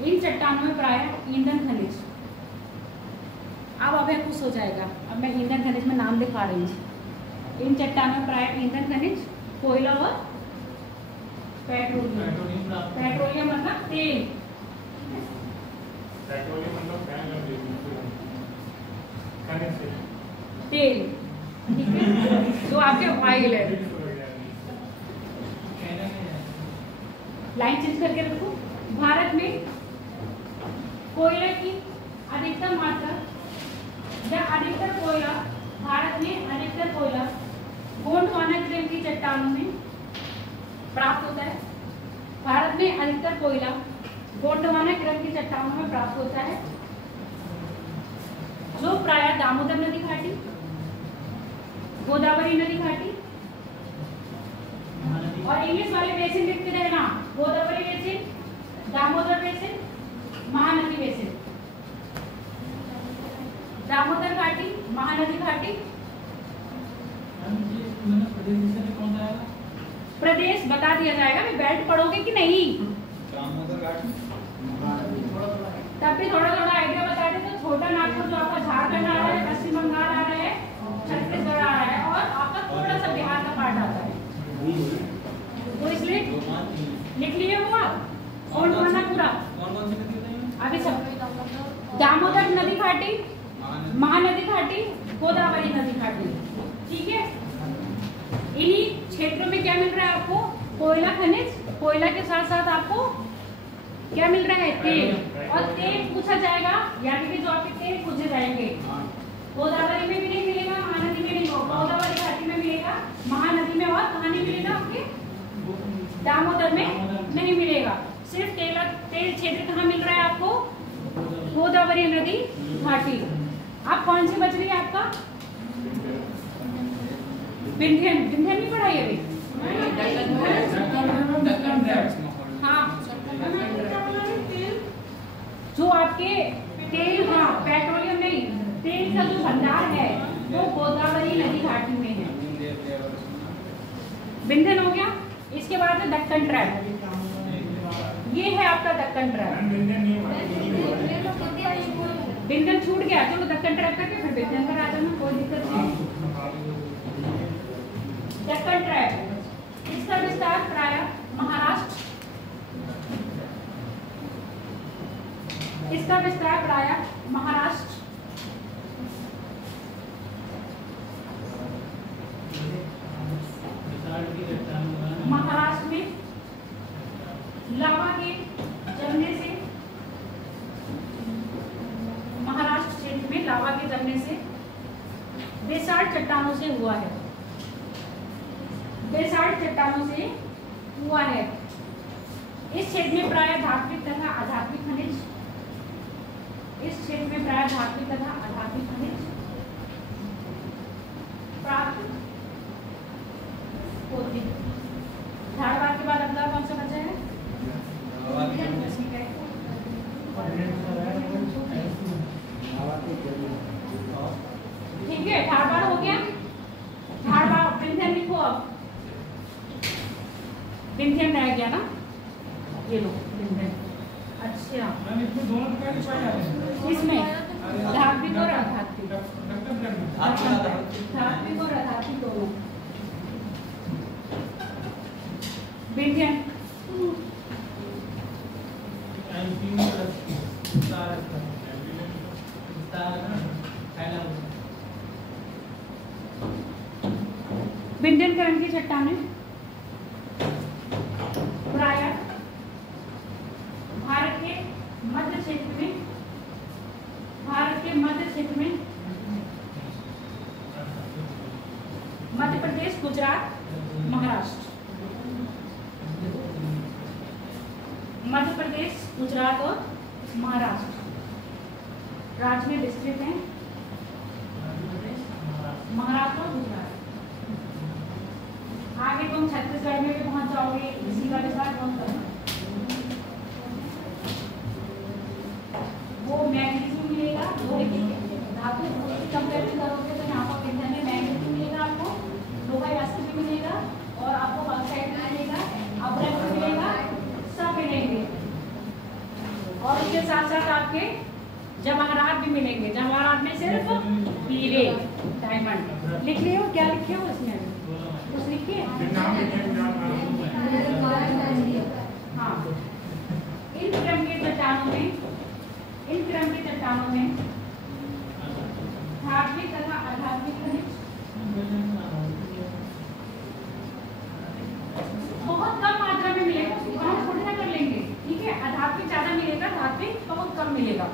इन चट्टानों में प्रायः ईंधन खनिज। अब अभी खुश हो जाएगा, अब मैं ईंधन खनिज में नाम लिखा रही हूँ। इन चट्टानों में प्रायः ईंधन खनिज, कोयला और पेट्रोलियम। पेट्रोलियम मतलब तेल, तेल, ठीक है, जो आपके ऑयल है। लाइन चेंज करके रखो। भारत में कोयले की अधिकतम मात्रा या अधिकतर कोयला, भारत में अधिकतर कोयला गोंडवाना क्रम की चट्टानों में प्राप्त होता है। भारत में अधिकतर कोयला गोंडवाना क्रम की चट्टानों में प्राप्त होता है, जो प्रायः दामोदर नदी घाटी, गोदावरी नदी घाटी और इंग्लिश वाले बेसिन लिखते रहना, Godavari basin, Damodar basin, Mahanadi basin, Damodar घाटी, महानदी घाटी। प्रदेश बता दिया जाएगा कि बेल्ट पढ़ोगे कि नहीं। तब भी थोड़ा थोड़ा आइडिया बता दे। तो छोटा नागपुर जो आपका झारखंड आ रहा है, पश्चिम बंगाल आ रहा है, छत्तीसगढ़ आ रहा है और आपका थोड़ा सा बिहार का पार्ट आता है। तो इसलिए लिख लिए हो आप और माना पूरा। अभी सब दामोदर नदी घाटी, महानदी घाटी, गोदावरी नदी घाटी, ठीक है। इन्हीं क्षेत्रों में क्या मिल रहा है आपको? कोयला खनिज। कोयला के साथ साथ आपको क्या मिल रहा है? तेल। और तेल पूछा जाएगा, यानी कि जो आपके तेल पूछे जाएंगे गोदावरी में भी नहीं मिलेगा, महानदी में नहीं होगा, गोदावरी घाटी में मिलेगा, महानदी में, और कहाँ नहीं मिलेगा? आपके दामोदर में नहीं मिलेगा। सिर्फ तेल क्षेत्र कहाँ मिल रहा है आपको? गोदावरी नदी घाटी। अब कौन सी बच रही है आपका? विंध्यन। विंध्यन नहीं पढ़ाई अभी? हाँ, जो आपके तेल, हाँ पेट्रोलियम नहीं, तेल का जो भंडार है वो गोदावरी नदी घाटी में है। विंध्यन हो गया। इसके बाद है दक्कन ट्रैप। ये है आपका दक्कन ट्रैप। विंध्यन छूट गया, चलो दक्कन ट्रैप करके फिर विंध्यन पर आ जाना, कोई दिक्कत नहीं। दक्कन ट्रैप, इसका विस्तार प्रायः महाराष्ट्र, इसका विस्तार प्रायः महाराष्ट्र, महाराष्ट्र में लावा के जमने से, महाराष्ट्र क्षेत्र में लावा के जमने से बेसाल्ट चट्टानों से हुआ है। बेसाल्ट चट्टानों से हुआ है। इस क्षेत्र में प्रायः धात्विक तथा अधात्विक खनिज, इस क्षेत्र में प्रायः धात्विक तथा अधात्विक खनिज प्राप्त होते हैं। धारवाड़ के बाद अगला कौन सा बचा है? ठीक है, धारवाड़ हो गया। धारवाड़, विंध्यन लिखो अब। विंध्यन रह गया ना, ये लो विंध्यन। अच्छा, इसमें धात्विक और अधात्विक, धात्विक और अधात्विक दोनों। विंध्यन विंध्यन की चट्टानें प्रायः भारत के मध्य क्षेत्र में, भारत के मध्य क्षेत्र में, मध्य प्रदेश, गुजरात, महाराष्ट्र, मध्य प्रदेश, गुजरात और महाराष्ट्र राज्य में विस्तृत हैं। महाराष्ट्र और गुजरात। आगे तुम छत्तीसगढ़ में भी पहुंच जाओगे, इसी का विस्तार कौन करना? वो मैग्नीशियम मिलेगा, धातु कंपेयर करोगे तो यहाँ पर विंध्यन में मैग्नीशियम मिलेगा आपको, लोहा यास्क भी मिलेगा और आपको बॉक्साइट मिलेगा, अब्रक मिलेगा, सब मिलेंगे। और इसके साथ साथ आपके जवाहरात भी मिलेंगे। जवाहरात में सिर्फ हीरे, डायमंड। लिख लियो, क्या लिखे हो इसमें? कुछ लिखिए। हाँ, इन क्रम के चट्टानों में, इन क्रम के चट्टानों में धात्विक तथा अधात्विक खनिज बहुत कम मात्रा में मिलेगा, हम थोड़ी ना कर लेंगे, ठीक है। अधात्विक ज्यादा मिलेगा, धात्विक बहुत कम मिलेगा।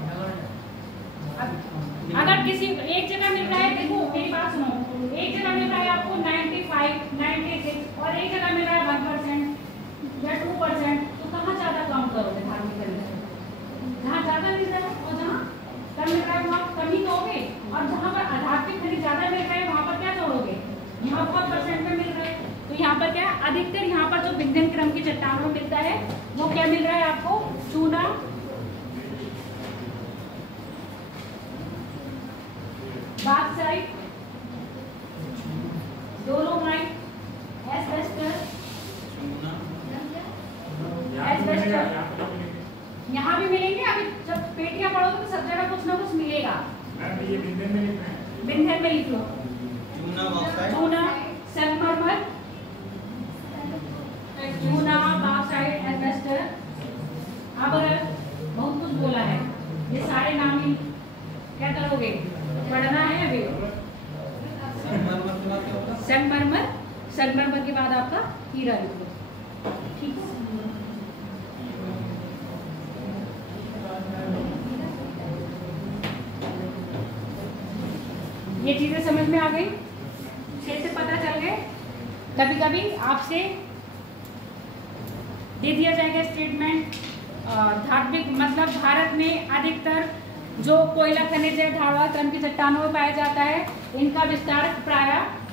अगर किसी एक जगह मिल रहा है, देखो मेरी बात सुनो, एक जगह मिल रहा है आपको 95, 96 और एक जगह मिल रहा है 1% या 2%, तो कहाँ ज्यादा कम करोगे? धात्विक खनिज जहाँ ज्यादा मिल रहा है और जहाँ कम मिल रहा है वहाँ कमी दोगे, और जहाँ पर अधात्विक खनिज ज्यादा मिल रहा है वहाँ पर क्या जोड़ोगे? यहाँ बहुत % में मिल रहा है, तो यहाँ पर क्या अधिकतर यहाँ पर जो विंध्यन क्रम की चट्टानों में मिलता है वो क्या मिल रहा है आपको? चूना, बॉक्साइट, डोलोमाइट, एस्बेस्टस, हाँ। एस्बेस्टस, हाँ। हाँ। सब जगह कुछ ना कुछ मिलेगा। मैम ये बिंदन में लिखना है। बिंदन में लिख लो। चूना बॉक्साइट, चूना, संगमरमर, चूना, बॉक्साइट, एस्बेस्टस। अब बहुत कुछ बोला है, ये सारे नाम ही क्या करोगे, पढ़ना है अभी। संगमरमर के बाद क्या होगा? संगमरमर, संगमरमर के बाद आपका हीरा लिख लो, ठीक है। ये चीजें समझ में आ गई, अच्छे से पता चल गए। कभी कभी आपसे दे दिया जाएगा स्टेटमेंट, धात्विक मतलब भारत में अधिकतर जो कोयला खनिज है ढालवा क्रम की चट्टानों में पाया जाता है, इनका विस्तार प्राय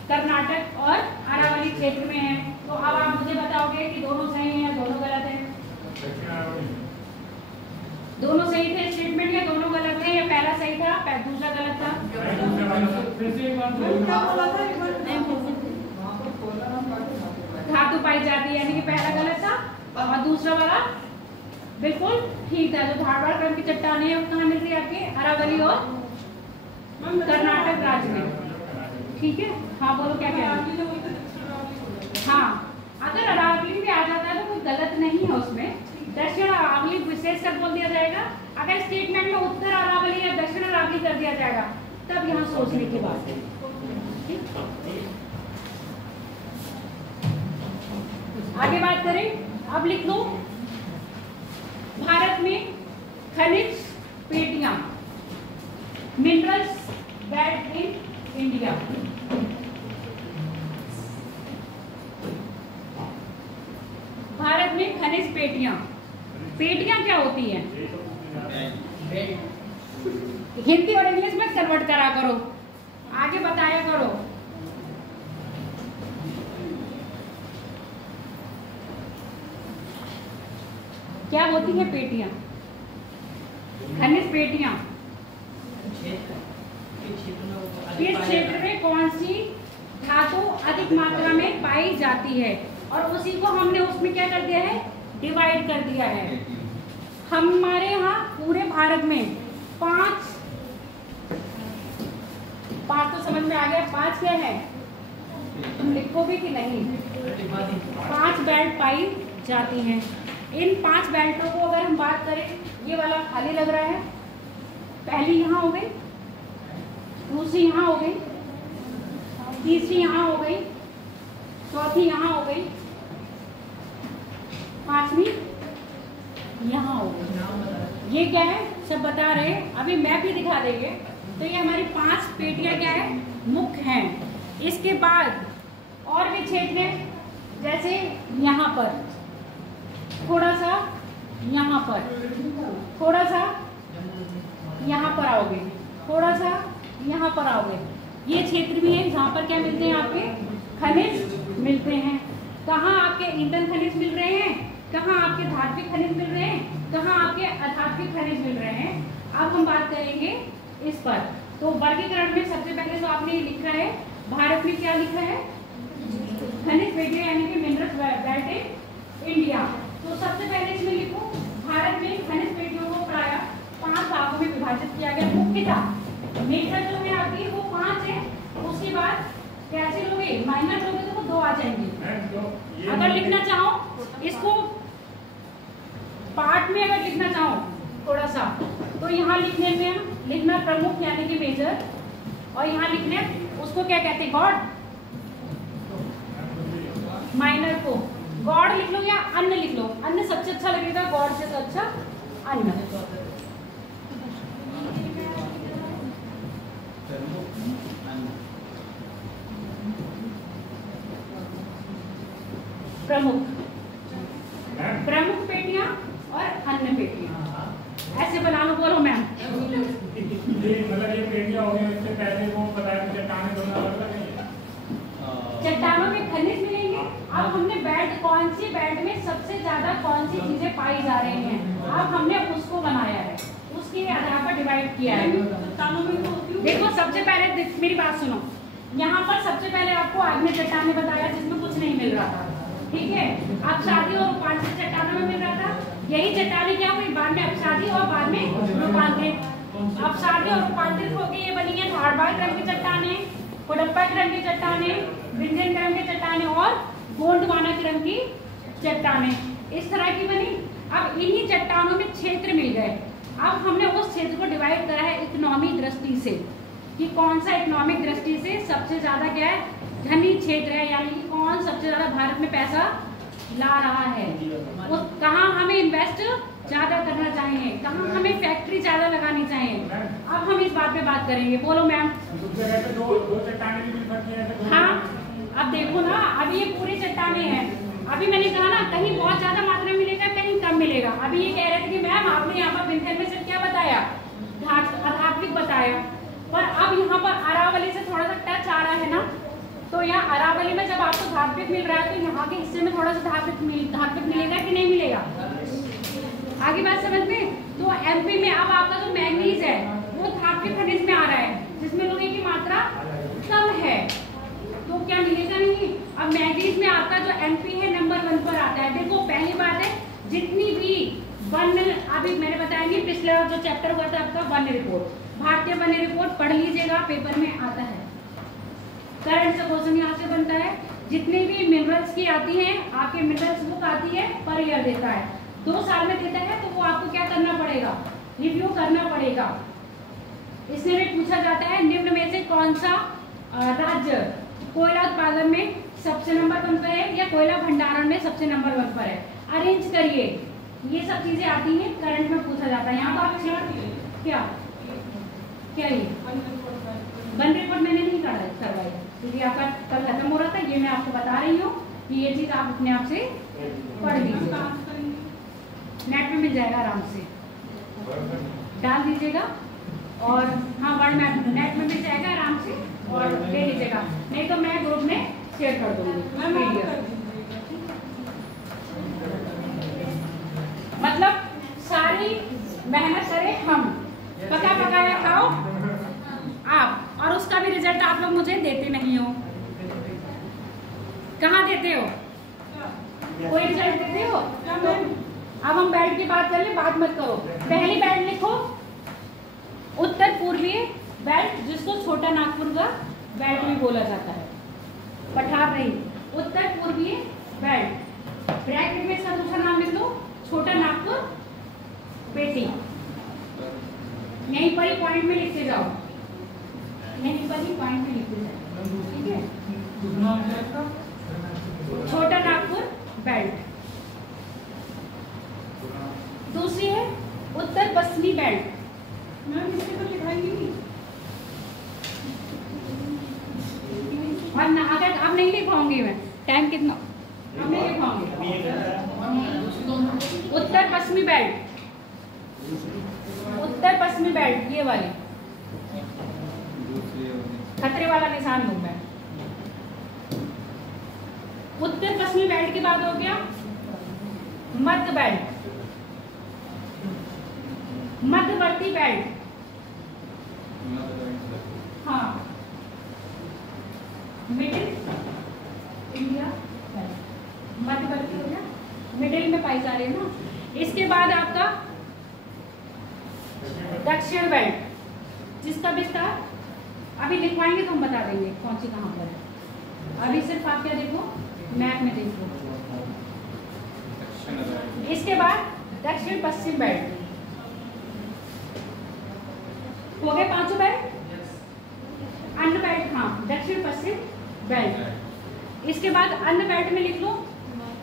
कर्नाटक और अरावली क्षेत्र में है। तो अब आप मुझे बताओगे कि दोनों सही हैं या दोनों गलत हैं? दोनों सही थे स्टेटमेंट या दोनों गलत थे, या पहला सही था दूसरा गलत था? धातु पाई जाती है यानी कि पहला गलत था और दूसरा वाला बिल्कुल ठीक था। जो धारवाड़ क्रम की चट्टानें हैं वो कहाँ मिल रही है आपके? अरावली और कर्नाटक राज्य में, ठीक है। हाँ बोलो क्या कह रहे हैं? हाँ, अगर अरावली भी आ जाता है तो कोई गलत नहीं है उसमें, दक्षिण अरावली विशेष कर बोल दिया जाएगा। अगर स्टेटमेंट में उत्तर अरावली या दक्षिण अरावली कर दिया जाएगा तब यहाँ सोचने की बात है, ठीक। आगे बात करें, अब लिख लो भारत में खनिज पेटियां, minerals belt in India. Bharat में खनिज पेटियां, पेटियां क्या होती हैं? हिंदी और इंग्लिश में कन्वर्ट करा करो, आगे बताया करो। क्या होती है पेटियां? खनिज पेटियां किस क्षेत्र में कौन सी धातु अधिक मात्रा में पाई जाती है, और उसी को हमने उसमें क्या कर दिया है, डिवाइड कर दिया है। हमारे यहाँ पूरे भारत में पांच तो समझ में आ गया, पांच क्या है, तुम लिखोगे कि नहीं? 5 बेल्ट पाई जाती हैं। इन 5 बेल्टों को अगर हम बात करें, ये वाला खाली लग रहा है, पहली यहाँ हो गई, दूसरी यहाँ हो गई, तीसरी यहाँ हो गई, चौथी यहाँ हो गई, पांचवी यहाँ हो गई। ये क्या है सब बता रहे हैं, अभी मैप भी दिखा देंगे। तो ये हमारी 5 पेटियां क्या है, मुख्य हैं। इसके बाद और भी क्षेत्र हैं, जैसे यहाँ पर थोड़ा सा, यहाँ पर थोड़ा सा, यहाँ पर आओगे, थोड़ा सा यहाँ पर आओगे। ये क्षेत्र भी है जहाँ पर क्या मिलते हैं, आपके खनिज मिलते हैं। कहाँ आपके ईंधन खनिज मिल रहे हैं, कहाँ आपके धात्विक खनिज मिल रहे हैं, कहाँ आपके अधात्विक खनिज मिल रहे हैं। अब हम बात करेंगे इस पर। तो वर्गीकरण में सबसे पहले तो आपने लिखा है, भारत में क्या लिखा है, खनिज पेटियां यानी कि मिनरल्स बेल्ट इन इंडिया। तो सबसे पहले इसमें लिखो, भारत में खनिज पेटियों को प्राय 5 भागों में विभाजित किया गया। मुख्यतः मेजर जो है आपकी वो 5 है, उसके बाद कैसे लोगे, माइनर लोगे तो वो 2 आ जाएंगे। अगर लिखना चाहो इसको पार्ट में, अगर लिखना चाहो थोड़ा सा, तो यहाँ लिखने में लिखना प्रमुख यानी कि मेजर, और यहाँ लिखने उसको क्या कहते हैं, गॉड। माइनर को गॉड लिख लो या अन्न लिख लो, अन्न सबसे अच्छा लगेगा, गॉड से तो अच्छा अन्न। प्रमुख पेटियां और अन्य पेटियां ऐसे बना लो, बोलो मैम। मतलब ये पेटियां हो गई, इससे पहले वो बताया कि चट्टानें दोनों अलग अलग नहीं है। चट्टानों में खनिज मिलेंगे। अब हमने बेल्ट, कौन सी बेल्ट में सबसे ज्यादा कौन सी चीजें पाई जा रही हैं, अब हमने उसको बनाया है, उसके आधार पर डिवाइड किया है। देखो सबसे पहले मेरी बात सुनो, यहाँ पर सबसे पहले आपको आग्नेय चट्टानें बताया जिसमें कुछ नहीं मिल रहा था, ठीक है। अपसादी और रूपांतरित चट्टानों में मिल रहा था। यही चट्टानें क्या हुई, बाद में अपसादी और बाद में रूपांतरित अपसारी और रूपांतरित होकर ये बनी है धारबाड़ क्रम की चट्टानें, कोडप्पा क्रम की चट्टानें, विंध्यन क्रम की चट्टानें और गोंडवाना क्रम की चट्टानें, इस तरह की बनी। अब इन्हीं चट्टानों में क्षेत्र मिल गए। अब हमने उस क्षेत्र को डिवाइड करा है इकोनॉमिक दृष्टि से कि कौन सा इकोनॉमिक दृष्टि से सबसे ज्यादा क्या है, धनी क्षेत्र है, यानी कि कौन सबसे ज्यादा भारत में पैसा ला रहा है, उस कहाँ हमें इन्वेस्ट ज्यादा करना चाहिए, कहाँ हमें फैक्ट्री ज्यादा लगानी चाहिए। अब हम इस बात पे बात करेंगे। बोलो मैम। हाँ, अब देखो ना, अभी ये पूरी चट्टानें हैं। अभी मैंने कहा ना कहीं बहुत ज्यादा मात्रा में मिलेगा, कहीं कम मिलेगा। अभी ये कह रहे थे कि मैम आपने यहाँ पर विंध्यन में से क्या बताया, धात्विक बताया, पर अब यहाँ पर अरावली से थोड़ा सा टच आ रहा है ना, तो यहाँ अरावली में जब आपको धात्विक मिल रहा है तो यहाँ के हिस्से में थोड़ा सा धात्विक मिलेगा कि नहीं मिलेगा? आगे बात समझ में। तो एमपी में अब आपका जो मैंगनीज है वो धात्विक खनिज में आ रहा है, जिसमें लोहे की मात्रा कम है, तो क्या मिलेगा नहीं। अब मैंगनीज में आपका जो एमपी है नंबर 1 पर आता है। देखो पहली बात है, जितनी भी वन, अभी मैंने बताया नहीं, पिछला जो चैप्टर हुआ था आपका वन रिपोर्ट, भारतीय वन रिपोर्ट पढ़ लीजिएगा, पेपर में आता है। करंट से क्वेश्चन यहाँ से बनता है। जितनी भी मिनरल्स की आती है, आपके मिनरल्स बुक आती है, पर ईयर देता है, 2 साल में देता है, तो वो आपको क्या करना पड़ेगा, रिव्यू करना पड़ेगा। इसमें भी पूछा जाता है निम्न में से कौन सा राज्य कोयला उत्पादन में सबसे नंबर 1 पर है या कोयला भंडारण में सबसे नंबर 1 पर है, अरेंज करिए। ये सब चीजें आती हैं, करंट में पूछा जाता है। यहाँ पर क्या क्या ये वन रिपोर्ट मैंने नहीं करवाई, क्योंकि आपका कल खत्म हो रहा था। ये मैं आपको बता रही हूँ कि ये चीज आप अपने आप से पढ़ लीजिएगा, नेट में मिल जाएगा, आराम से डाल दीजिएगा। और हाँ, वर्ड मैप नेट में मिल जाएगा, आराम से और ले लीजिएगा, नहीं तो मैं ग्रुप में शेयर कर दूंगी। मतलब सारी मेहनत करें हम, पका पकाया खाओ आप, और उसका भी रिजल्ट आप लोग मुझे देते नहीं हो। कहाँ देते हो? कोई रिजल्ट देते हो? तो अब हम बेल्ट की बात कर ले, बात मत करो। पहली बेल्ट लिखो, उत्तर पूर्वीय बेल्ट, जिसको छोटा नागपुर का बेल्ट भी बोला जाता है। पठार नहीं, उत्तर पूर्वीय बेल्ट। ब्रैकेट में इसका दूसरा नाम लिख लो, छोटा नागपुर पेटी। यहीं पर ही पॉइंट में लिखते जाओ, यहीं पर ही पॉइंट में लिखते जाओ, ठीक है। छोटा नागपुर बेल्ट। दूसरी है उत्तर पश्चिमी बेल्ट। मैम इसके तो लिखाएंगे नहीं, और ना अगर अब नहीं लिखाऊंगी मैं, टाइम कितना, अब नहीं लिखाऊंगी। उत्तर पश्चिमी बेल्ट, उत्तर पश्चिमी बेल्ट, ये वाली खतरे वाला निशान लूं मैं। उत्तर पश्चिमी बेल्ट के बाद हो गया मध्य बेल्ट, मध्यवर्ती बेल्ट। हाँ, मिडिल इंडिया बेल्ट, मध्यवर्ती हो गया, मिडिल में पाई जा रही है ना। इसके बाद आपका दक्षिण बेल्ट, जिसका विस्तार अभी लिखवाएंगे तो हम बता देंगे कौन सी कहाँ पर है। अभी सिर्फ आप क्या देखो, मैप में देखो। इसके बाद दक्षिण पश्चिम बेल्ट हो गए, 5 बेल्ट। अन्य बेल्ट, हाँ, दक्षिण पश्चिम बेल्ट। इसके बाद अन्य बेल्ट में लिख लो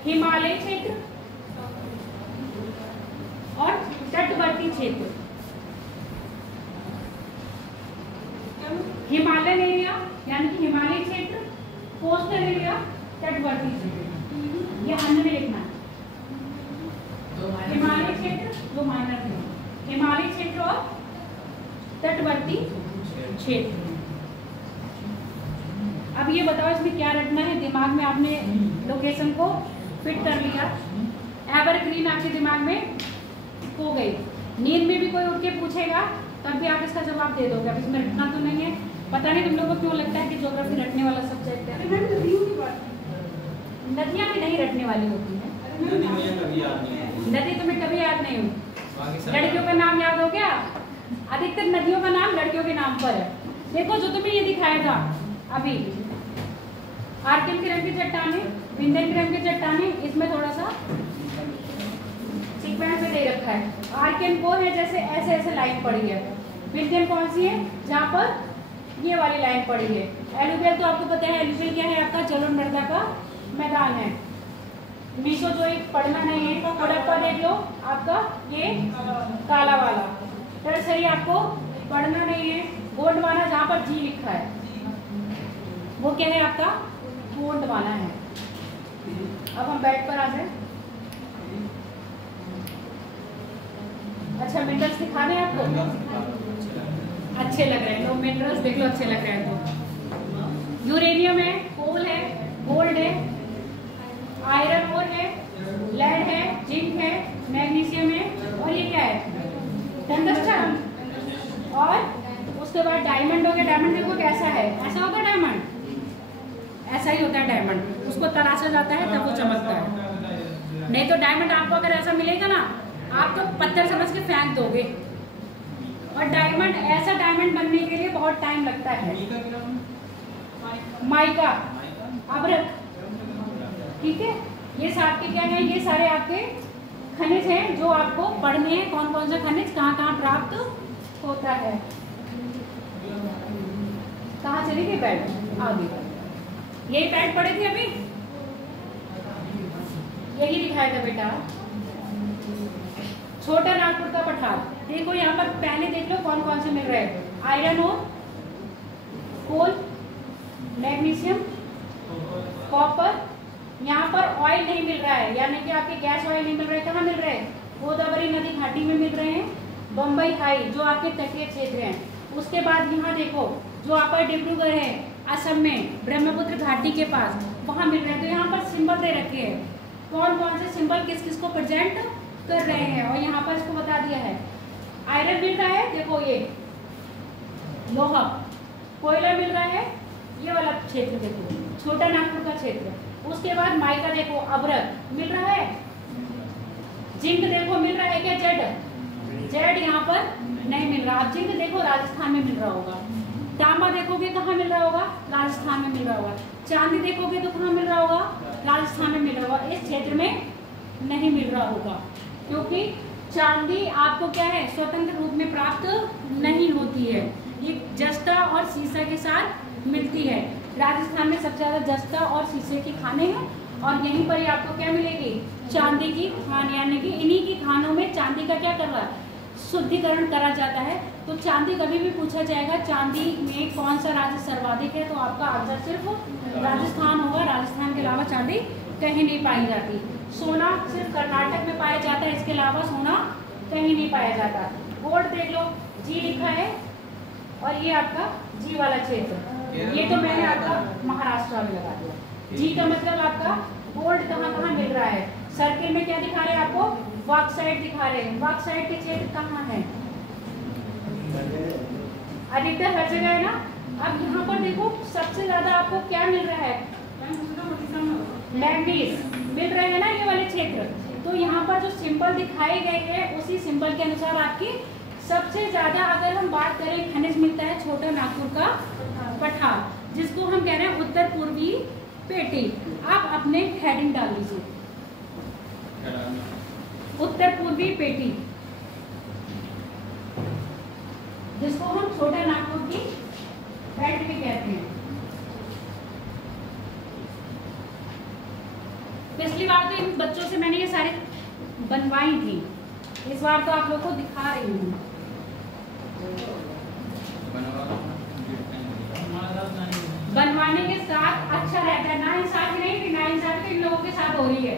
हिमालय क्षेत्र और तटवर्ती क्षेत्र। हिमालयन एरिया यानी कि हिमालय क्षेत्र, कोस्टल एरिया, तटवर्ती क्षेत्र, ये अन्य में लिखना है। हिमालय क्षेत्र, जो माइनर थे, हिमालय क्षेत्र और तटवर्ती क्षेत्र। अब ये बताओ इसमें क्या रखना है। दिमाग में आपने लोकेशन को फिट कर लिया, एवरग्रीन आपके दिमाग में हो गई। नींद में भी कोई उठ के पूछेगा तब भी आप इसका जवाब दे दोगे। अब इसमें रटना तो नहीं है। पता नहीं तुम लोगों को क्यों लगता है कि ज्योग्राफी रटने वाला सब्जेक्ट है। नदियाँ भी नहीं रटने वाली होती है। नदी तुम्हें कभी याद नहीं हुई। लड़कियों का नाम याद हो गया, अधिकतर नदियों का नाम लड़कियों के नाम पर है। देखो जो तुम्हें ये दिखाया था अभी, आर्कियन क्रम की चट्टानें, विंध्यन क्रम की चट्टानें, इसमें थोड़ा सा सीक्वेंस में दे रखा है। आर्कियन वो है जैसे ऐसे ऐसे लाइन पड़ी है, विंध्यन कौन सी है जहाँ पर ये वाली लाइन पड़ी है। एलुवियल तो आपको पता है, एलुवियल क्या है आपका जलोढ़ मृदा का मैदान है। मीसोजोइक पढ़ना नहीं है, हड़प्पा देख लो आपका ये काला वाला। टर्सरी आपको पढ़ना नहीं है, गोंडवाना जहाँ पर जी लिखा है वो क्या है आपका गोंडवाना है। अब हम बैठ पर आ जाए। अच्छा मिनरल्स दिखा रहे हैं आपको, अच्छे लग रहे हैं तो मिनरल्स देख लो, अच्छे लग रहे हैं तो यूरेनियम है, कोल है, गोल्ड है, आयरन ओर है, लेड है, जिंक है, मैग्नीशियम है, और ये क्या है टंगस्टन। और उसके बाद डायमंड हो गया। डायमंड देखो कैसा है, ऐसा होता है डायमंड, ऐसा ही होता है डायमंड, उसको तराशा जाता है तब वो चमकता है। नहीं तो डायमंड आपको अगर ऐसा मिलेगा ना, आप तो पत्थर समझ के फेंक दोगे। और डायमंड, ऐसा डायमंड बनने के लिए बहुत टाइम लगता है। माइका, अभ्रक, ठीक है, ये आपके क्या है, ये सारे आपके खनिज हैं जो आपको पढ़ने हैं, कौन कौन सा खनिज कहाँ कहाँ प्राप्त होता है। कहाँ चली गई पैड, आगे यही पैड पढ़े थे अभी, यही दिखाया था बेटा। छोटा नागपुर का पठार, देखो यहाँ पर पहले देख लो कौन कौन से मिल रहे हैं। आयरन और कोल, मैग्नीशियम, कॉपर। यहाँ पर ऑयल नहीं मिल रहा है, यानी कि आपके गैस ऑयल नहीं मिल रहे। कहाँ मिल रहे हैं, गोदावरी नदी घाटी में मिल रहे हैं, बम्बई हाई जो आपके तटीय क्षेत्र हैं। उसके बाद यहाँ देखो जो आपका डिब्रूगढ़ है असम में, ब्रह्मपुत्र घाटी के पास, वहाँ मिल रहे हैं। तो यहाँ पर सिंबल दे रखे हैं, कौन कौन से सिंबल किस किस को प्रेजेंट कर रहे हैं, और यहाँ पर इसको बता दिया है। आयरन मिल रहा है, देखो ये लोहा। कोयला मिल रहा है, ये वाला क्षेत्र देखो छोटा नागपुर का क्षेत्र। उसके बाद माइका देखो, अभ्रक मिल रहा है। जिंक देखो मिल रहा है क्या, जेड, जेड यहाँ पर नहीं मिल रहा। अब जिंक देखो राजस्थान में मिल रहा होगा। तांबा देखोगे कहाँ मिल रहा होगा, राजस्थान में मिल रहा होगा। चांदी देखोगे तो कहाँ मिल रहा होगा, राजस्थान में मिल रहा होगा। इस क्षेत्र में नहीं मिल रहा होगा क्योंकि चांदी आपको क्या है स्वतंत्र रूप में प्राप्त नहीं होती है, ये जस्ता और सीसा के साथ मिलती है। राजस्थान में सबसे ज्यादा जस्ता और शीशे की खाने हैं, और यहीं पर ही आपको क्या मिलेगी, चांदी की खान, यानी कि इन्हीं की खानों में चांदी का क्या कर रहा है, शुद्धिकरण करा जाता है। तो चांदी कभी भी पूछा जाएगा चांदी में कौन सा राज्य सर्वाधिक है, तो आपका आंसर सिर्फ राजस्थान होगा। राजस्थान के अलावा चांदी कहीं नहीं पाई जाती। सोना सिर्फ कर्नाटक में पाया जाता है, इसके अलावा सोना कहीं नहीं पाया जाता। गोल्ड देख लो, जी लिखा है, और ये आपका जी वाला क्षेत्र, ये तो मैंने आपका महाराष्ट्र में लगा दिया। जी का मतलब आपका गोल्ड कहाँ कहाँ मिल रहा है। सर्किल में क्या दिखा रहे हैं आपको, बॉक्साइट दिखा रहे हैं। बॉक्साइट के क्षेत्र कहाँ है, अधिकतर हर जगह है ना। अब यहाँ पर देखो सबसे ज्यादा आपको क्या मिल रहा है, मैंगनीज मिल रहे हैं ना, ये वाले क्षेत्र। तो यहाँ पर जो सिंबल दिखाए गए हैं उसी सिंबल के अनुसार आपकी सबसे ज्यादा, अगर हम बात करें खनिज मिलता है छोटा नागपुर का पठार, जिसको हम कह रहे हैं उत्तर पूर्वी पेटी। आप अपने हेडिंग डाल दीजिए, उत्तर पूर्वी पेटी, जिसको हम छोटा नागपुर की बेल्ट भी कहते हैं। पिछली बार तो इन बच्चों से मैंने ये सारी बनवाई थी, इस बार तो आप लोग को दिखा रही हूँ। बनवाने के साथ अच्छा रहता है, ना इंसाफ नहीं, ना इंसाफ इन लोगों के साथ हो रही है,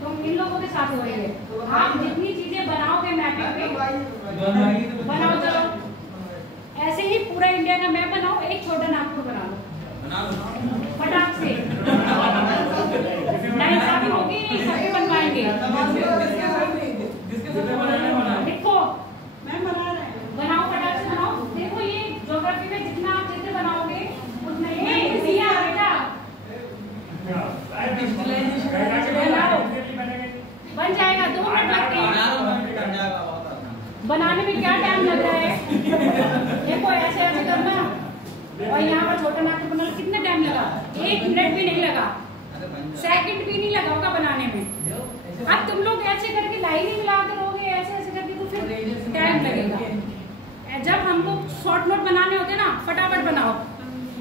तो इन लोगों के साथ हो रही है। आप जितनी चीजें बनाओगे मैपिंग पे बनाओ, चलो ऐसे ही पूरा इंडिया का मैप बनाओ, एक छोटा नागपुर बना लो फटाक से। नहीं इंसाफी होगी नहीं, सबके बनवाएंगे। लिखो बनाओ फटाक से बनाओ। देखो ये ज्योग्राफी में जितना आप चित्र बनाओगे उतना बेटा बन जाएगा। 2 मिनट लगते हैं। टाइम लगा, 1 मिनट भी नहीं लगा, सेकंड भी नहीं लगा होगा बनाने में। अब तुम लोग ऐसे करके लाइन ही मिला के रहोगे, ऐसे ऐसे करके तो फिर टाइम लगेगा। जब हम लोग शॉर्ट नोट बनाने होते ना, फटाफट बनाओ।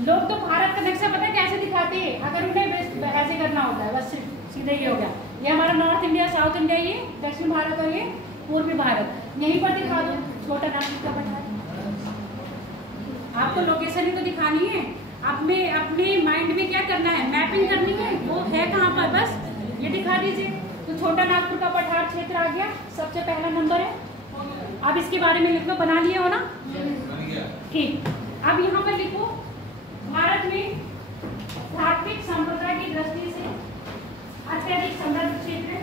लोग तो भारत का नक्शा पता है कैसे दिखाते हैं, अगर उन्हें ऐसे करना होता है, बस सीधे ही हो गया। ये हमारा नॉर्थ इंडिया, साउथ इंडिया, ये दक्षिण भारत और ये पूर्वी भारत, यहीं पर दिखा दो छोटा नागपुर का पठार। आपको लोकेशन ही तो दिखानी है, अपने माइंड में क्या करना है, मैपिंग करनी है, वो है कहाँ पर, बस ये दिखा दीजिए। तो छोटा नागपुर का पठार क्षेत्र आ गया, सबसे पहला नंबर है। अब इसके बारे में लिख लो, बना लिए हो ना? ठीक। अब यहाँ पर लिखो, भारत में धार्मिक संप्रदाय की दृष्टि से अत्यधिक समृद्ध क्षेत्र,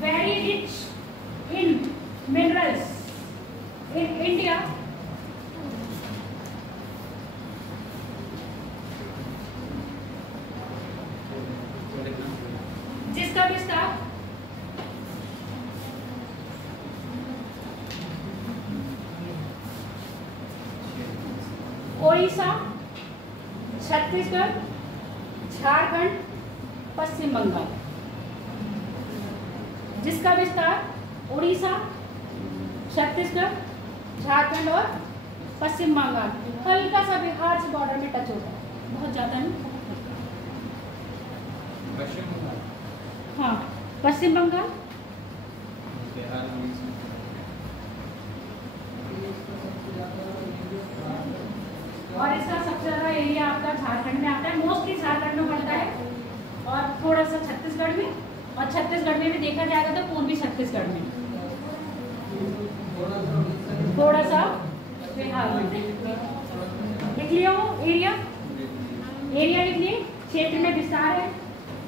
very rich in minerals in India, जिसका विस्तार ओडिशा, छत्तीसगढ़, झारखंड, पश्चिम बंगाल, जिसका विस्तार उड़ीसा, छत्तीसगढ़, झारखंड और पश्चिम बंगाल, हल्का सा बिहार से बॉर्डर में टच होता है, बहुत ज्यादा नहीं। हाँ, पश्चिम बंगाल, और इसका सबसे ज्यादा एरिया आपका झारखंड में आता है, मोस्टली झारखंड में पड़ता है, और थोड़ा सा छत्तीसगढ़ में, और छत्तीसगढ़ में भी देखा जाएगा तो पूर्वी छत्तीसगढ़ में, थोड़ा सा बिहार में। लिख लिया हो एरिया, एरिया लिख लिए। क्षेत्र में विस्तार है,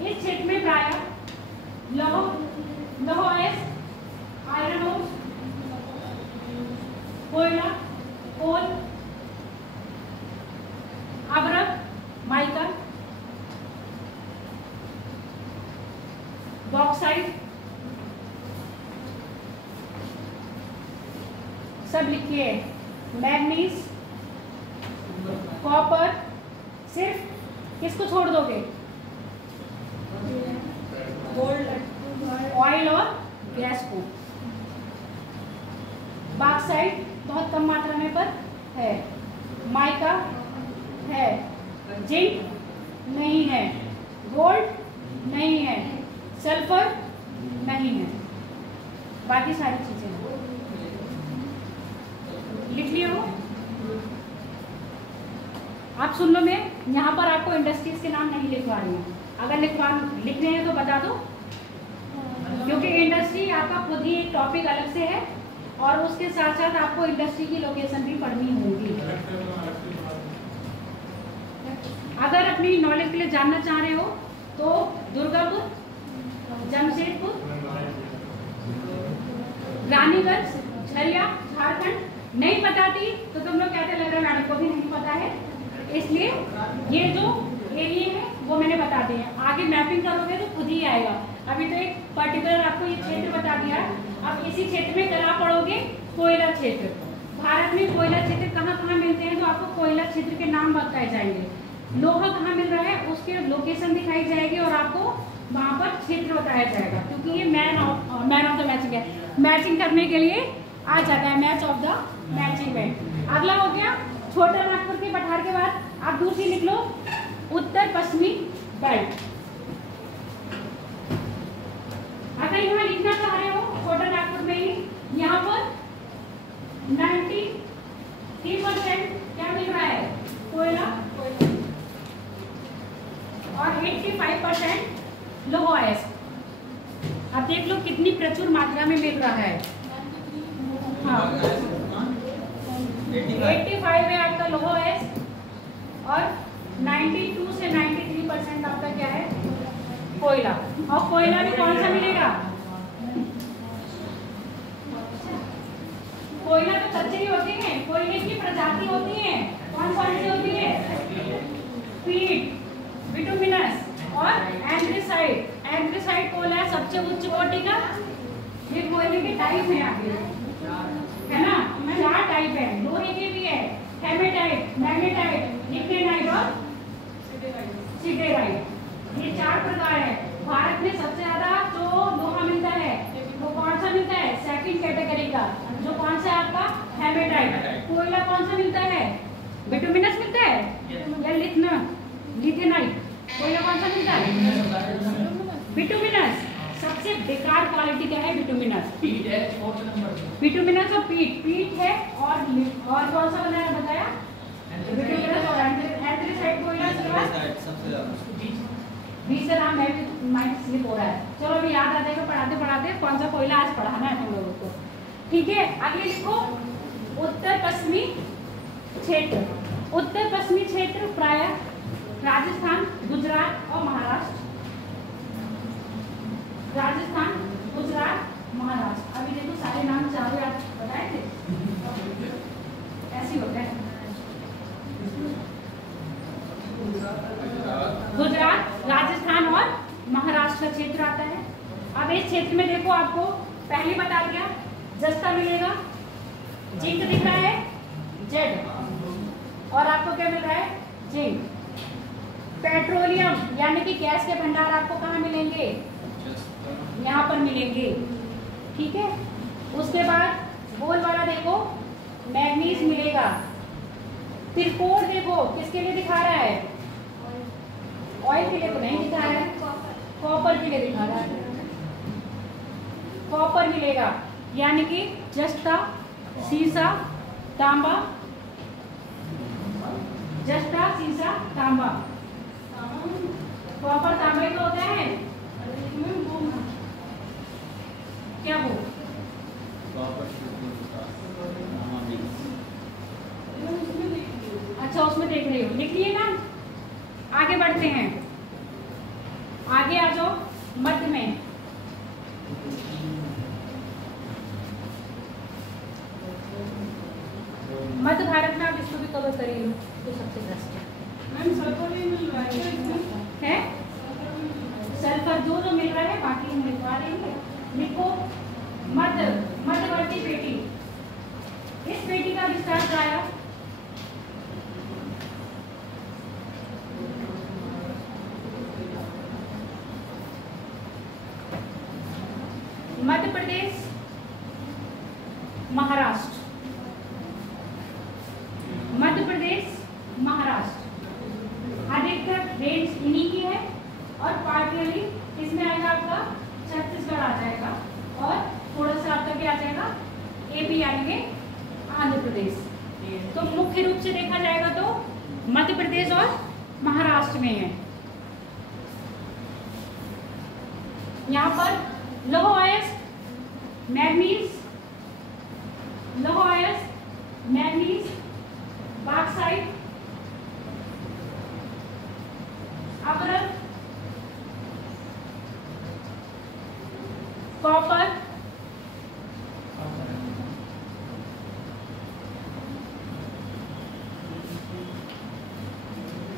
इस क्षेत्र में प्राय लौह आयरन ओर, कोयला, कोल, अब्रक, माइका, बॉक्साइट, सब लिखिए। मैग्नीज, कॉपर, सिर्फ किसको छोड़ दोगे, गोल्ड, ऑयल और गैस को। बॉक्साइट बहुत कम मात्रा में पर है, माइका है, जिंक नहीं है, गोल्ड नहीं है, सल्फर नहीं है, बाकी सारी चीजें लिख लिया हो। आप सुन लो, मैं यहाँ पर आपको इंडस्ट्रीज के नाम नहीं लिखवा रही हूँ, अगर लिखने हैं तो बता दो, क्योंकि इंडस्ट्री आपका खुद ही एक टॉपिक अलग से है, और उसके साथ साथ आपको इंडस्ट्री की लोकेशन भी पढ़नी होगी। अगर अपनी नॉलेज के लिए जानना चाह रहे हो तो दुर्गापुर, जमशेदपुर, रानीगंज, झरिया, झारखंड। नहीं बताती तो तुम लोग कहते लग रहा है मैडम को भी नहीं पता है, इसलिए ये जो एरिया है वो मैंने बता दिए हैं। आगे मैपिंग करोगे तो खुद ही आएगा। अभी तो एक पर्टिकुलर आपको ये क्षेत्र बता दिया, अब इसी क्षेत्र में कहाँ पढ़ोगे, कोयला क्षेत्र। भारत में कोयला क्षेत्र कहाँ कहाँ मिलते हैं तो आपको कोयला क्षेत्र के नाम बताए जाएंगे, लोहा कहाँ मिल रहा है उसके लोकेशन दिखाई जाएगी, और आपको वहाँ पर क्षेत्र बताया जाएगा, क्योंकि ये मैन ऑफ द मैचिंग है, मैचिंग करने के लिए आ जाता है, मैच ऑफ द मैचिंग में। अगला हो गया छोटा नागपुर के पठार के बाद आप दूसरी लिख लो, उत्तर पश्चिमी बेल्ट। अगर यहाँ लिखना चाह रहे हो छोटा नागपुर में ही, यहाँ पर 93% क्या मिल रहा है, कोयला, और 85% लोह अयस्क। अब देख लो कितनी प्रचुर मात्रा में मिल रहा है। हाँ, 85 है आपका लोह अयस्क, और 92 से 93% आपका क्या है, कोयला। और कोयला भी कौन सा मिलेगा, कोयला तो कच्चे होते हैं, कोयले की प्रजाति होती है, कौन कौन सी होती है, पीट, बिटुमिनस और एंथ्रेसाइट। एंथ्रेसाइट कोयला सबसे उच्च कोटि का, ये कोयले के टाइप है आगे, है ना, 4 टाइप है, लोहे के भी है, हेमेटाइट, मैग्नेटाइट, लिग्नाइट और सिडेराइट। ये 4 प्रकार है। भारत में सबसे ज्यादा जो लोहा मिलता है वो कौन सा मिलता है? सेकंड कैटेगरी का, जो कौन सा आपका हेमेटाइट। कोयला कौन सा मिलता है? बिटुमिनस मिलता है या लिथेनाइट? कोयला कौन सा मिलता है? बिटुमिनस। सबसे बेकार क्वालिटी क्या है? बिटुमिनस। बिटुमिनस और पीट है और कौन सा बनाया बताया? बिटुमिनस और एंथ्रेसाइट कोयला सबसे ज्यादा बीच से नाम माइंड स्लिप हो रहा है। चलो अभी याद आ जाएगा पढ़ाते पढ़ाते कौन सा कोयला आज पढ़ाना है तुम लोगों को। ठीक है, आगे लिखो उत्तर पश्चिमी क्षेत्र। उत्तर पश्चिमी क्षेत्र प्राय राजस्थान, गुजरात और महाराष्ट्र। राजस्थान, गुजरात, महाराष्ट्र। अभी देखो सारे नाम चारों याद बताए थे, ऐसे होते हैं। गुजरात, राजस्थान और महाराष्ट्र का क्षेत्र आता है। अब इस क्षेत्र में देखो आपको पहले बता दिया जस्ता मिलेगा, जिंक दिख रहा है जेड, और आपको क्या मिल रहा है? जिंक। पेट्रोलियम यानी कि गैस के भंडार आपको कहाँ मिलेंगे? यहाँ पर मिलेंगे। ठीक है, उसके बाद गोल वाला देखो मैग्नीज मिलेगा। त्रिकोण देखो किसके लिए दिखा रहा है? ऑयल के लिए तो नहीं दिखा रहा है, कॉपर के लिए दिखा रहा है। कॉपर मिलेगा यानी कि जस्ता, सीसा, तांबा। जस्ता, सीसा, तांबा। कॉपर तांबे का होता है क्या? वो अच्छा उसमें देख रही हो, लिख लिए ना। आगे बढ़ते हैं, आगे आ जाओ मध्य में। मध्य भारत में आप इसको भी कवर करिए तो सबसे बेस्ट है। सल्फर जो मिल रहा है बाकी हम लिखवा देंगे। लिखो मध्यवर्ती पेटी। इस पेटी का विस्तार कराया मध्य प्रदेश, महाराष्ट्र। मध्य प्रदेश, महाराष्ट्र। अधिकतर रेंज इन्हीं की है और पार्टियली इसमें आएगा आपका छत्तीसगढ़ आ जाएगा और थोड़ा सा आपका क्या आ जाएगा? एपी यानी कि आंध्र प्रदेश। तो मुख्य रूप से देखा जाएगा तो मध्य प्रदेश और महाराष्ट्र में है। यहाँ पर लौह अयस्क, मैग्नीज, लौह अयस्क, मैग्नीज, बॉक्साइट, अवरक, कॉपर,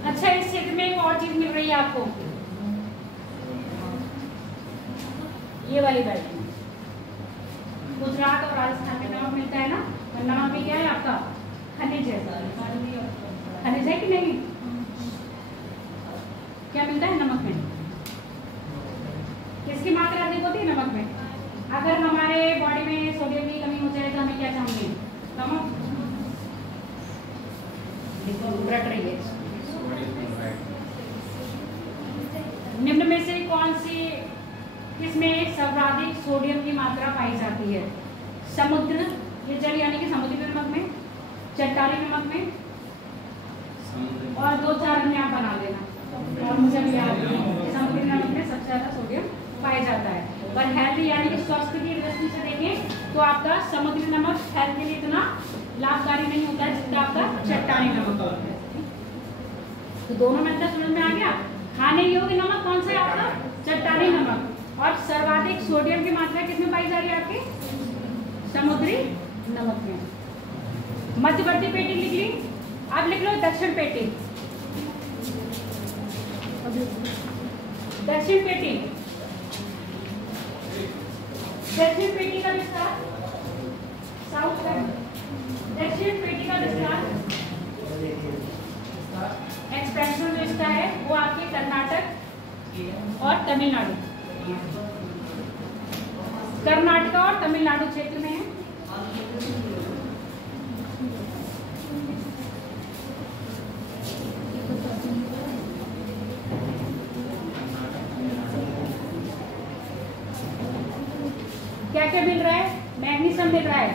अच्छा इस क्षेत्र में एक और चीज मिल रही है आपको, ये वाली बेल्ट। गुजरात और राजस्थान में नमक मिलता है ना, और नमक भी क्या है आपका? खनिज है। खनिज है कि नहीं? क्या मिलता है नमक में? किसकी मात्रा अधिक होती है नमक में? अगर हमारे बॉडी में सोडियम की कमी हो जाए तो हमें क्या चाहिए? नमक। रट रही है। निम्न में से कौन सी किसमें सर्वाधिक सोडियम की मात्रा पाई जाती है? समुद्र, ये जल यानी कि समुद्री नमक में, चट्टानी नमक में, और 2-4 अन्य आप बना लेना। और मुझे भी याद है समुद्री नमक में सबसे ज्यादा सोडियम पाया जाता है। पर हेल्थ यानी कि स्वास्थ्य की दृष्टि से देखें तो आपका समुद्री नमक हेल्थ के लिए इतना लाभकारी नहीं होता है जितना आपका चट्टानी नमक होता है। तो दोनों में समझ में आ गया। खाने योग्य नमक कौन सा है आपका? चट्टानी नमक। और सर्वाधिक सोडियम की मात्रा किसमें पाई जा रही है आपके? समुद्री नमक में। मध्यवर्ती पेटी लिख ली। अब लिख लो दक्षिण पेटी। दक्षिण पेटी, दक्षिण पेटी का विस्तार, साउथ का दक्षिण पेटी का विस्तार एक्सपेंशन जो इसका है वो आपके कर्नाटक और तमिलनाडु, कर्नाटक और तमिलनाडु क्षेत्र में है। क्या क्या मिल रहा है? मैग्नीशियम मिल रहा है।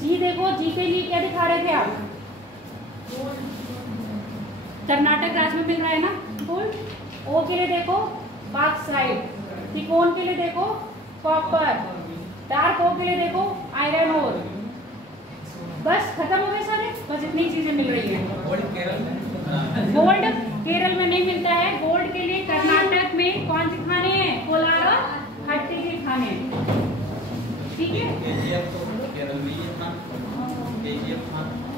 जी देखो, जी के लिए क्या दिखा रहे थे आप? कर्नाटक राज्य में मिल रहा है ना गोल्ड। ओ के लिए देखो बॉक्साइट, त्रिकोण के लिए देखो कॉपर, डार्क ओ के लिए देखो आयरन ओर। बस खत्म हो गए सारे, बस इतनी चीजें मिल रही है। गोल्ड केरल में नहीं मिलता है। गोल्ड के लिए कर्नाटक में कौन से खाने हैं? कोलार और हट्टी के खाने हैं, ठीक है।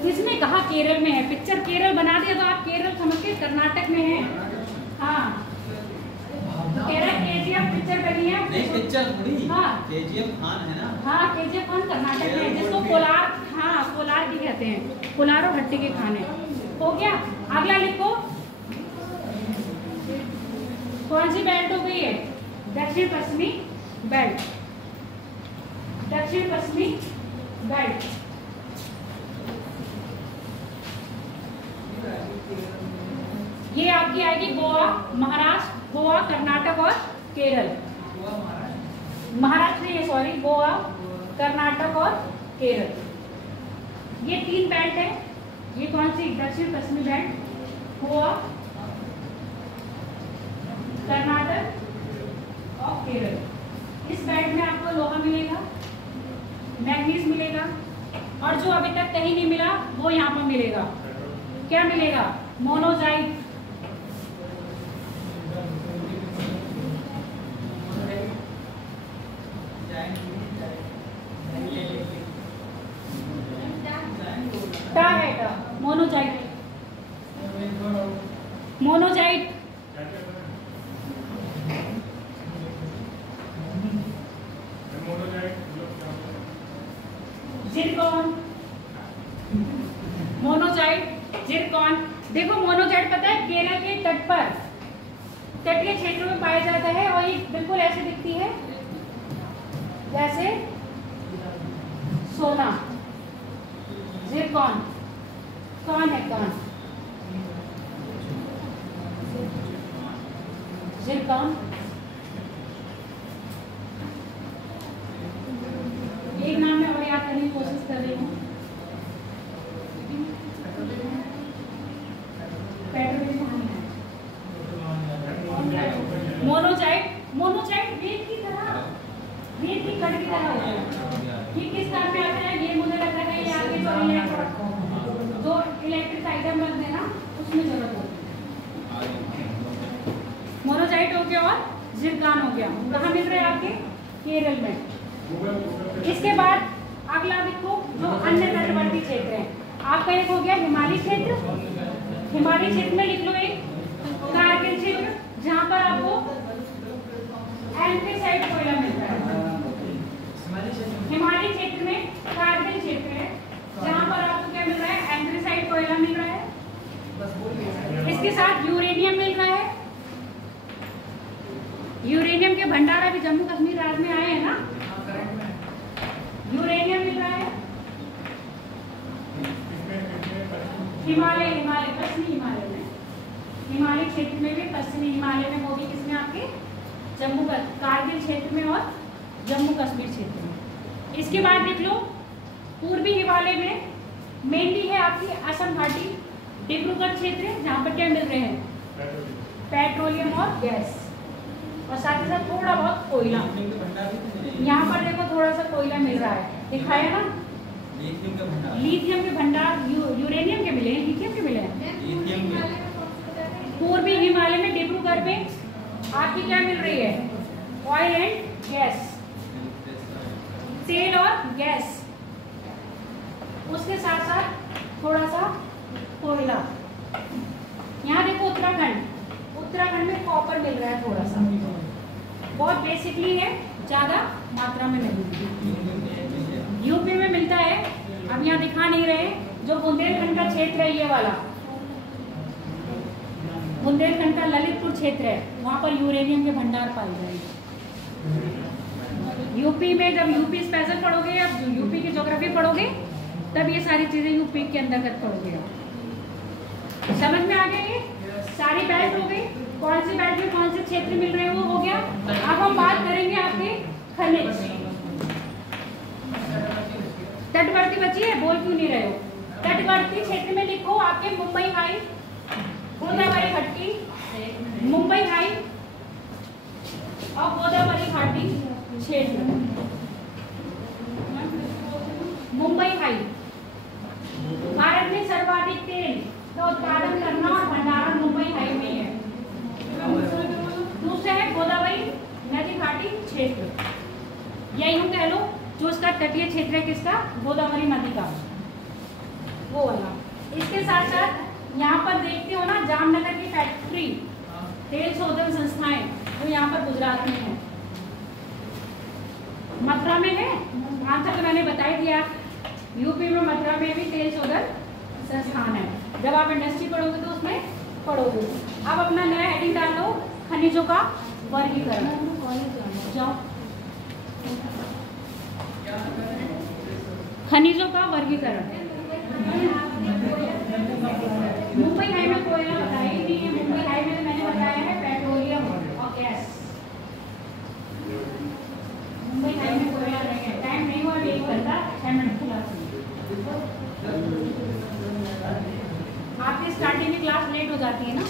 किसने कहा केरल में है? पिक्चर केरल बना दिया तो आप केरल समझ के कर्नाटक में है। हाँ, तो केरल केजीएफ पिक्चर बनी है। नहीं पिक्चर थोड़ी, हाँ केजीएफ खान है ना। हाँ, केजीएफ खान कर्नाटक में है, जिसको कोलार, हाँ कोलार की कहते हैं, कोलार और हट्टी के खाने। हो गया। अगला लिखो, कौन सी बेल्ट हो गई है? दक्षिण पश्चिमी बेल्ट, दक्षिण पश्चिमी बेल्ट। ये आपकी आएगी गोवा, महाराष्ट्र, गोवा, कर्नाटक और केरल। महाराष्ट्र नहीं है, सॉरी, गोवा, कर्नाटक और केरल। ये तीन बेल्ट है। ये कौन सी? दक्षिण पश्चिमी बेल्ट, गोवा, कर्नाटक और केरल। इस बेल्ट में आपको लोहा मिलेगा, मैग्नीज मिलेगा, और जो अभी तक कहीं नहीं मिला वो यहाँ पर मिलेगा। क्या मिलेगा? Monazite, monazite, monazite, Zircon, monazite, Zircon. देखो मोनोजाइट पता है केरल के तट पर, तटीय क्षेत्रों में पाया जाता है, और ये बिल्कुल ऐसे दिखती है जैसे सोना। जिरकॉन कौन है? कौन? जिरकॉन। एक नाम में और याद करने की कोशिश कर रही हूँ। मोनोजाइट, मोनोजाइट रेत की तरह, रेत की कण की तरह होता है। ये किस काम में आता है? ये मुझे लगता है ये आगे जो इलेक्ट्रिक आइटम बनते हैं ना, उसमें जरूरत होती है। मोनोजाइट हो गया और जिरकॉन हो गया। कहाँ मिल रहे हैं? आपके केरल में। इसके बाद अगला देखो जो अन्य तटवर्ती क्षेत्र है। आपका एक हो गया हिमालय क्षेत्र। हिमालय क्षेत्र में लिख लो एक कारगिल क्षेत्र, जहाँ पर आपको एंथ्रेसाइट कोयला मिलता है। हिमालय क्षेत्र में कारगिल क्षेत्र है, जहाँ पर आपको क्या मिल रहा है? एंथ्रेसाइट कोयला मिल रहा है। इसके साथ यूरेनियम मिल रहा है। यूरेनियम के भंडार अभी जम्मू कश्मीर राज्य में आए हैं ना। यूरेनियम मिल रहा है। हिमालय, हिमालय पश्चिमी हिमालय में, हिमालय क्षेत्र में भी, पश्चिमी हिमालय में, वो भी किसमें? आपके जम्मू कारगिल क्षेत्र में और जम्मू कश्मीर क्षेत्र में। इसके बाद देख लो पूर्वी हिमालय में मेनली है आपकी असम घाटी, डिब्रूगढ़ क्षेत्र, जहाँ पर क्या मिल रहे हैं? पेट्रोलियम और गैस, और साथ ही साथ थोड़ा बहुत कोयला। यहाँ पर देखो थोड़ा सा कोयला मिल रहा है, दिखाया ना। लिथियम के भंडार, यूरेनियम के मिले हैं, लिथियम के मिले हैं। पूर्वी हिमालय में डिब्रूगढ़ में आपकी क्या मिल रही है? ऑयल एंड गैस, तेल और गैस, उसके साथ साथ थोड़ा सा कोयला। यहाँ देखो उत्तराखंड, उत्तराखंड में कॉपर मिल रहा है थोड़ा सा, बहुत बेसिकली है, ज्यादा मात्रा में नहीं। यूपी में मिलता है, अब यहाँ दिखा नहीं रहे। जो बुंदेलखंड का क्षेत्र है ये वाला, बुंदेलखंड का ललितपुर क्षेत्र है, वहाँ पर यूरेनियम के भंडार पाए जाएंगे। यूपी में जब यूपी स्पेशल पढ़ोगे या यूपी की ज्योग्राफी पढ़ोगे तब ये सारी चीज़ें यूपी के अंतर्गत पढ़ोगे आप। समझ में आ गया? ये सारी बैच हो गई। कौन सी बैच में कौन से क्षेत्र मिल रहे हैं वो हो गया। अब हम बात करेंगे आपके खनिज। तटवर्ती बची है, बोल क्यों नहीं रहे हो? तटवर्ती क्षेत्र में लिखो आपके मुंबई हाई, गोदावरी घाटी, मुंबई हाई और गोदावरी घाटी क्षेत्र। मुंबई हाई भारत में सर्वाधिक तेल का उत्पादन करना और भंडारण मुंबई हाई में है। दूसरा है गोदावरी नदी घाटी क्षेत्र, यही हम कह लो जो उसका तटीय क्षेत्र है किसका, गोदावरी नदी का, वो वाला। इसके साथ साथ यहाँ पर देखते हो ना जामनगर की फैक्ट्री तेल शोधन संस्थाएं तो यहाँ पर गुजरात में है, मथुरा में है। आंसर तो मैंने बता ही दिया, यूपी में मथुरा में भी तेल शोधन संस्थान है। जब आप इंडस्ट्री पढ़ोगे तो उसमें पढ़ोगे। अब अपना नया हेडिंग डाल दो, खनिजों का वर्गीकरण। जाओ, खनिजों का वर्गीकरण। मुंबई हाई में कोयला बताया ही नहीं है। मुंबई हाई में मैंने बताया है पेट्रोलियम और गैस। मुंबई हाई में कोयला नहीं है। टाइम नहीं हुआ, वेट करता 6 मिनट क्लास में। आपकी स्टार्टिंग की क्लास लेट हो जाती है ना।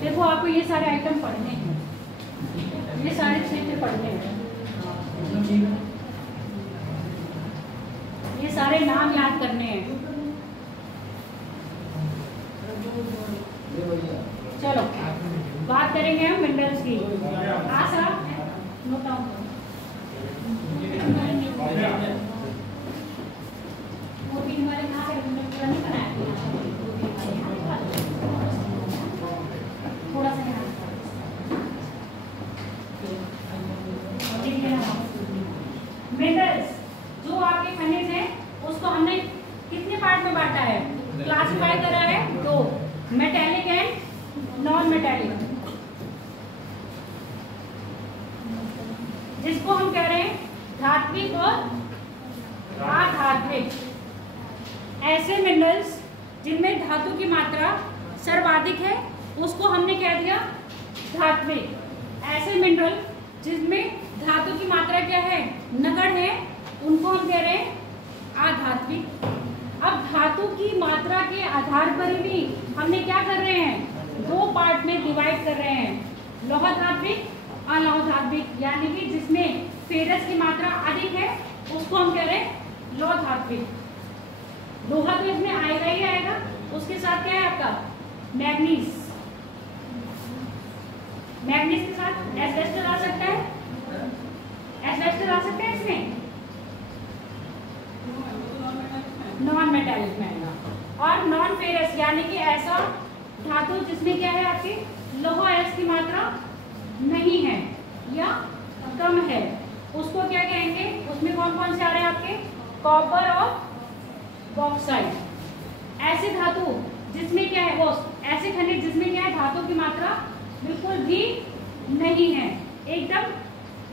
देखो आपको ये सारे आइटम पढ़ने हैं, ये सारे क्षेत्र पढ़ने हैं, ये सारे नाम याद करने हैं। चलो बात करेंगे हम मिनरल्स की। आशा नोट डाउन करो। थोड़ा सा मिनरल्स जो आपके खनिज हैं उसको हमने कितने पार्ट में बांटा है, क्लासिफाई करा है 2, मेटेलिक एंड नॉन मेटेलिक। जिसको हम कह रहे हैं धात्विक और अधात्विक। ऐसे मिनरल्स जिनमें धातु की मात्रा सर्वाधिक है उसको हमने कह दिया धात्विक। ऐसे मिनरल जिसमें धातु की मात्रा क्या है, नगण्य है, उनको हम कह रहे हैं अधात्विक। अब धातु की मात्रा के आधार पर भी हमने क्या कर रहे हैं, 2 पार्ट में डिवाइड कर रहे हैं, लौह धात्विक, अलौह धात्विक। यानी कि जिसमें फेरस की मात्रा अधिक है उसको हम कह रहे हैं लौह धात्विक। लोहा तो इसमें आएगा ही आएगा, उसके साथ क्या है आपका मैग्नीज। मैग्नीज के साथ एस्बेस्टस आ सकता है, एस्बेस्टस आ सकता है इसमें, नॉन मेटालिक में आएगा। और नॉन फेरस यानी कि ऐसा धातु जिसमें क्या है आपकी लौह अयस्क की मात्रा नहीं है या कम है, उसको क्या कहेंगे। उसमें कौन कौन से आ रहे हैं आपके, कॉपर और बॉक्साइट। ऐसे धातु जिसमें क्या है, वो ऐसे खनिज जिसमें क्या है धातु की मात्रा बिल्कुल भी नहीं है, एकदम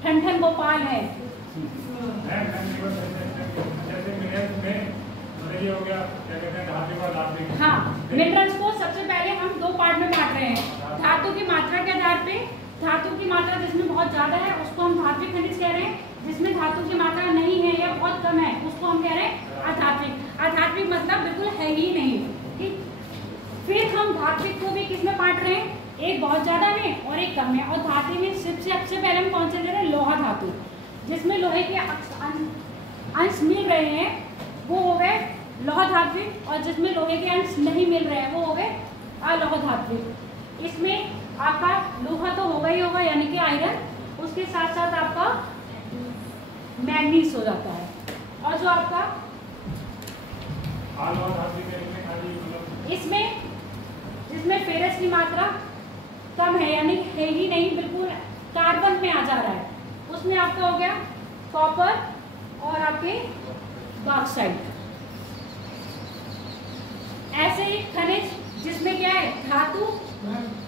ठंडन गोपाल है। हाँ, मिनरल्स को सबसे पहले हम 2 पार्ट में बांट रहे हैं। धातु की मात्रा के आधार पे, धातु की मात्रा जिसमें बहुत ज्यादा है उसको हम धात्विक खनिज कह रहे हैं, जिसमें धातु की मात्रा नहीं है या बहुत कम है उसको हम कह रहे हैं अधात्विक। अधात्विक मतलब बिल्कुल है ही नहीं, ठीक। फिर हम धात्विक को भी किस में बांट रहे हैं, एक बहुत ज्यादा में और एक कम में। और धातु में सबसे पहले हम कौन से ले रहे हैं, लोहा धातु, जिसमें लोहे के अंश मिल रहे हैं वो हो गए लौह धात्विक, और जिसमें लोहे के अंश नहीं मिल रहे हैं वो हो गए अलौह धात्विक। इसमें आपका लोहा तो होगा ही होगा यानी कि आयरन, उसके साथ साथ आपका मैग्नीज हो जाता है। और जो आपका इसमें जिसमें फेरस की मात्रा कम है यानी है ही नहीं, बिल्कुल कार्बन में आ जा रहा है, उसमें आपका हो गया कॉपर और आपके बॉक्साइट। ऐसे ही खनिज जिसमें क्या है, धातु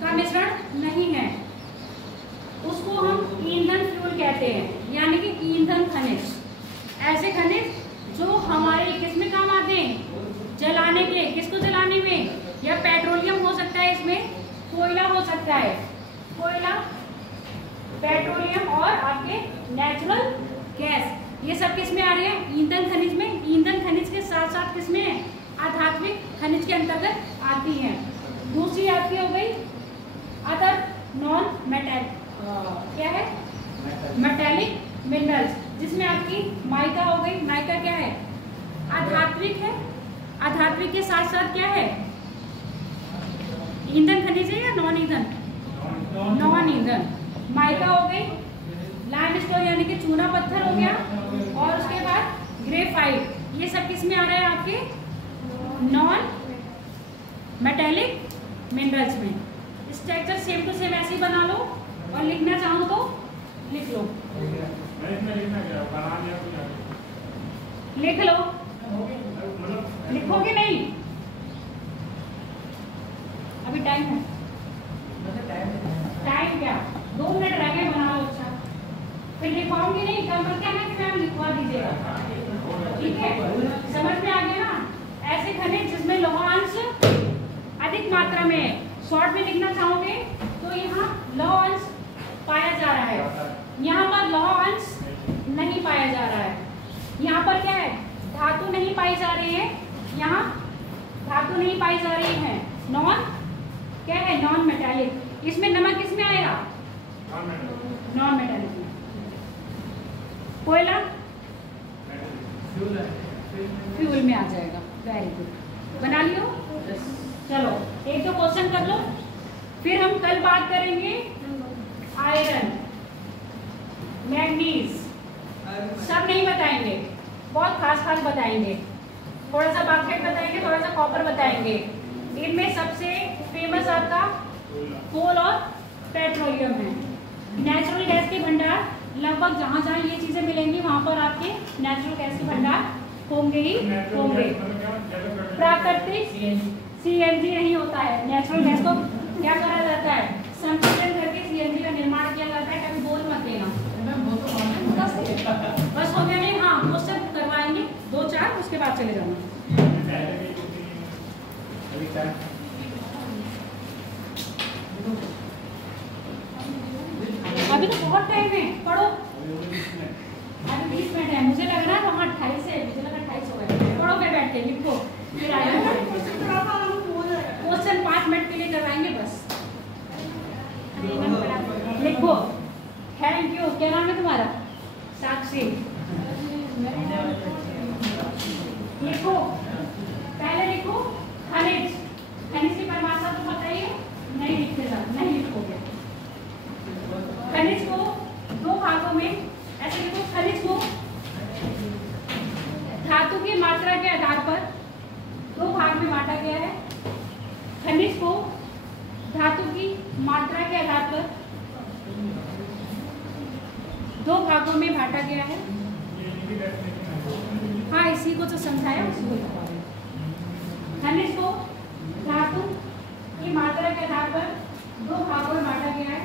का मिश्रण नहीं है, उसको हम ईंधन फ्यूल कहते हैं, यानी कि ईंधन खनिज। ऐसे खनिज जो हमारे किसमें काम आते हैं, जलाने के। किसको जलाने में, या पेट्रोलियम हो सकता है, इसमें कोयला हो सकता है, कोयला, पेट्रोलियम और आपके नेचुरल गैस, ये सब किस में आ रहे हैं, ईंधन खनिज में। ईंधन खनिज के साथ साथ किसमें है, आधात्मिक खनिज के अंतर्गत आती हैं। दूसरी आपकी हो गई अदर नॉन मेटल, क्या है, मेटेलिक मिनरल्स, जिसमें आपकी माइका हो गई। माइका क्या है, आधात्मिक है, आधात्मिक के साथ साथ क्या है, ईंधन खनिज है या नॉन ईंधन, नॉन ईंधन। माइका हो गई, लाइमस्टोन यानी कि चूना पत्थर हो गया, और उसके बाद ग्रेफाइट, ये सब किस में आ रहा है, आपके नॉन मेटेलिक मिनरल्स में। स्ट्रक्चर सेम टू सेम ऐसे ही बना लो, और लिखना चाहो तो लिख लो, लिख लो, लिखोगे नहीं, अभी टाइम है, टाइम क्या 2 मिनट रह गए, बना लो। अच्छा, फिर लिखवाऊंगी नहीं, कल क्या है कि मैम लिखवा दीजिएगा, ठीक है, समझ में आ गया ना। ऐसे खनिज जिसमें लौह अंश अधिक मात्रा में है, शॉर्ट में लिखना चाहोगे तो यहाँ लौह अंश पाया जा रहा है, यहाँ पर लौह अंश नहीं पाया जा रहा है। यहाँ पर क्या है, धातु नहीं पाई जा रही है, यहाँ धातु नहीं पाई जा रही है, नॉन क्या है, नॉन मेटालिक। इसमें नमक किस में आएगा, नॉन मेटालिक में। कोयला फ्यूल में आ जाएगा। वेरी गुड, बना लियो। चलो एक दो क्वेश्चन कर लो, फिर हम कल बात करेंगे आयरन, मैग्नीज, सब नहीं बताएंगे, बहुत खास खास बताएंगे, थोड़ा सा बॉक्साइट बताएंगे, थोड़ा सा कॉपर बताएंगे। इनमें सबसे फेमस आपका कोल और पेट्रोलियम है। नेचुरल गैस के भंडार लगभग जहाँ जहाँ ये चीजें मिलेंगी वहाँ पर आपके नेचुरल गैस के भंडार होंगे ही होंगे। प्राकृतिक सीएनजी नहीं होता है, नेचुरल गैस को क्या करा जाता है, संपीड़न करके सीएनजी का निर्माण किया जाता है। कभी बोल मत देना, बस हो गया नहीं। हाँ, क्वेश्चन करवाएंगे 2-4, उसके बाद चले जाना। अभी तो बहुत टाइम है, पढ़ो, अभी 20 मिनट है। मुझे लग रहा है वहाँ 28 है, मुझे लगा 28 हो गए। पढ़ो फिर बैठ के, लिखो, फिर आएगा क्वेश्चन 5 मिनट के लिए करवाएंगे बस। लिखो, थैंक यू। क्या नाम है तुम्हारा, साक्षी। लिखो, पहले लिखो खनिज, खनिज की परिभाषा तो बताइए, नहीं लिखते जा, नहीं लिखोगे। खनिज को 2 भागों में ऐसे लिखो, खनिज को धातु की मात्रा के आधार पर 2 भाग में बांटा गया है। खनिज को धातु की मात्रा के आधार पर 2 भागों में बांटा गया है। हाँ, इसी को तो समझाया, उसी को बता रहे हैं। खनिज को धातु की मात्रा के आधार पर 2 भागों में बांटा गया है,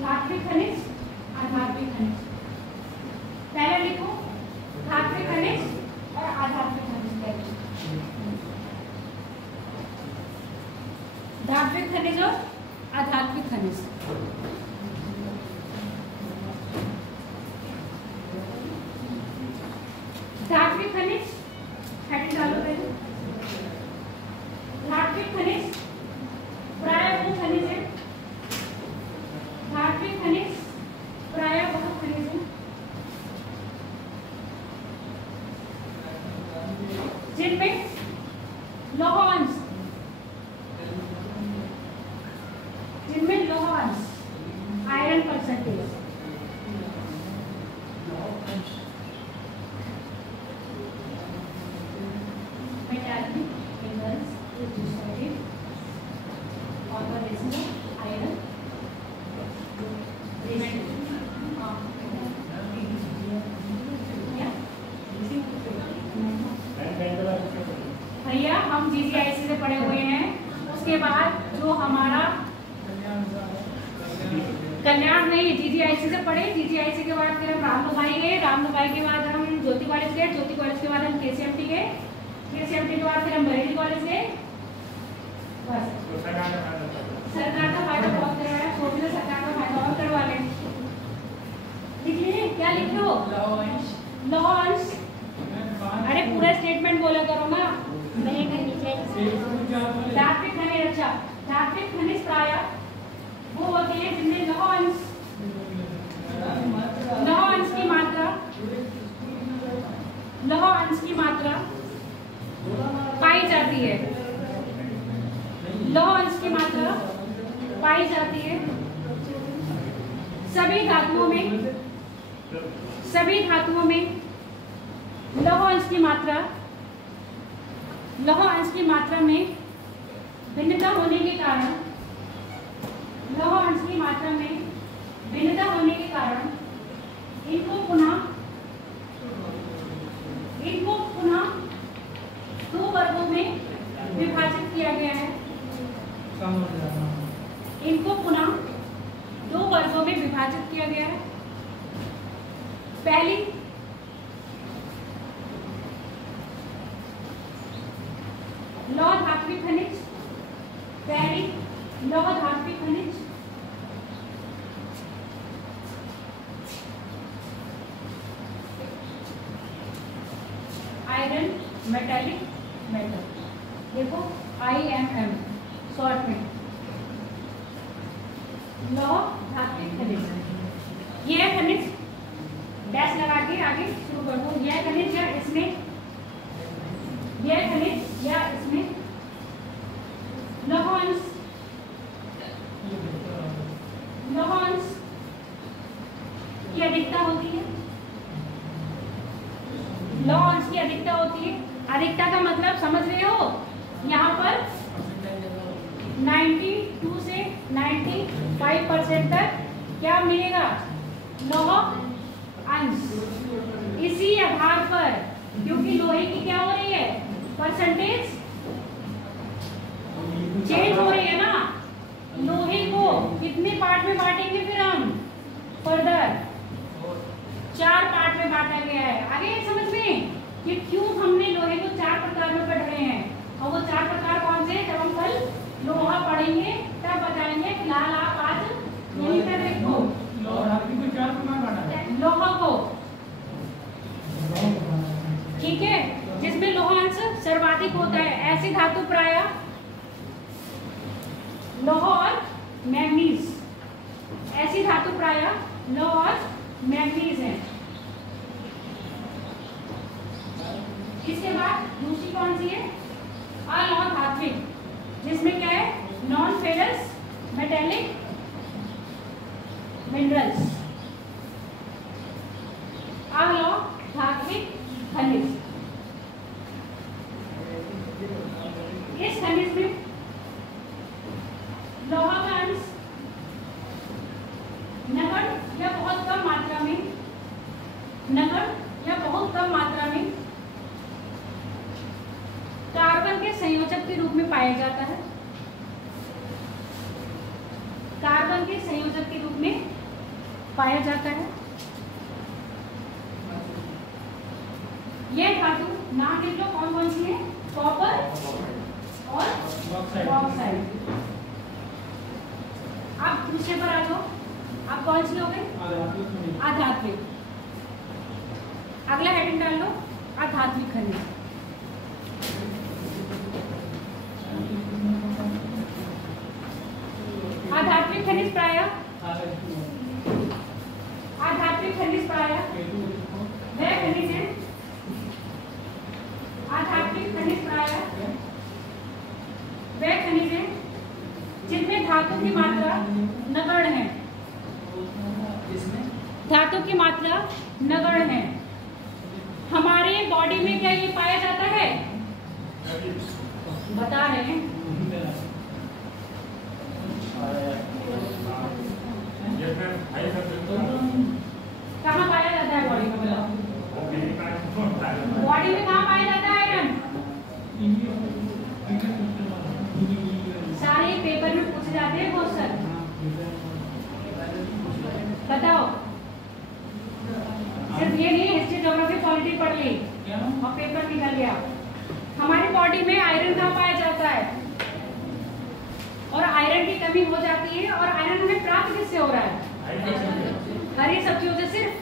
धात्विक खनिज, आधात्मिक खनिज। पहले लिखो धात्विक खनिज और आधात्मिक खनिज। धात्विक खनिज और आधात्मिक खनिज। धात्विक खनिज हेडिंग डालो पहले। धात्विक खनिज प्रायः वो खनिज है, धात्विक खनिज प्रायः वो खनिज है जिनमें लौह अंश, जिनमें लौह अंश, iron percentage, metallic minerals is decided on the ratio iron भैया हम GCIC से पड़े हुए हैं। उसके बाद जो हमारा कल्याण नहीं, जीजीआईसी से पढ़े। जीजीआईसी के बाद फिर हम रामनुभाई गए, रामनुभाई के बाद हम ज्योति कॉलेज गए, ज्योति कॉलेज के बाद हम केसीएमटी गए, केसीएमटी के बाद फिर हम बरेली कॉलेज गए। बस सरकार का फायदा बहुत करवाया, सोच लो सरकार का फायदा और करवा लें। लिखिए, क्या लिख लो? लॉन्च। अरे पूरा स्टेटमेंट बोला करो ना। धात्विक खनिज, अच्छा धात्विक खनिज प्रायः वो होते हैं जिनमें लौह अंश की मात्रा पाई जाती है। लौह अंश की मात्रा पाई जाती है सभी धातुओं में लौह अंश की मात्रा में भिन्नता होने के कारण इनको पुनः दो वर्गों में विभाजित किया गया है। पहली लौह धात्विक खनिज, आयरन मेटालिक मेटल, देखो IMM शॉर्ट में लौह धात्विक खनिज। यह खनिज डैश लगा के आगे शुरू कर दो। यह खनिज या इसमें लौह अंश की अधिकता होती है। लौह अंश की अधिकता होती है। अधिकता का मतलब समझ रहे हो? यहाँ पर 92 से 95% तक क्या मिलेगा? लौह अंश। इसी आधार पर, क्योंकि लोहे की क्या हो रही है? परसेंटेज चेंज हो रही है ना। लोहे को कितने पार्ट में बांटेंगे फिर हम? फर्दर 4 पार्ट में बांटा गया है। आगे समझ में कि क्यों हमने लोहे को 4 प्रकार में पढ़ रहे हैं, और वो 4 प्रकार कौन से? जब हम कल लोहा पढ़ेंगे तब बताएंगे। फिलहाल आप आज यहीं पर देखो लोहा को, ठीक है, जिसमें लोहा अंश सर्वाधिक होता है। ऐसी धातु प्रायः लौह और मैग्नीज, ऐसी धातु प्रायः लौह और मैग्नीज है। इसके बाद दूसरी कौन सी है? अलौह धात्विक, जिसमें क्या है? Non ferrous metallic minerals. अलौह धात्विक खनिज, इस खनिज में लौह का अंश नगण्य या बहुत कम मात्रा में कार्बन के संयोजक के रूप में पाया जाता है। कार्बन के संयोजक के रूप में पाया जाता है। यह धातु नाम लिख लो कौन कौन सी है? कॉपर और बॉक्साइड। अब दूसरे पर आ जाओ। अब कौन सी हो गई? आधात्विक। अगला हेडिंग डाल लो, आधात्विक खनिज। आधात्विक खनिज प्रायः वह खनिज है, वह खनिज है जिनमें धातु की मात्रा नगण्य है। धातु की मात्रा नगण्य है। हमारे बॉडी में क्या ये पाया जाता है? बता रहे हैं। कहाँ पाया जाता है बॉडी में? बॉडी में कहाँ पाया जाता है आयरन? सिर्फ ये नहीं, हिस्ट्री ज्योग्राफी पॉलिटी पढ़ ली और पेपर निकल गया। हमारी बॉडी में आयरन कहाँ पाया जाता है और आयरन की कमी हो जाती है, और आयरन हमें प्राप्त किससे हो रहा है? हरी सब्जियों से सिर्फ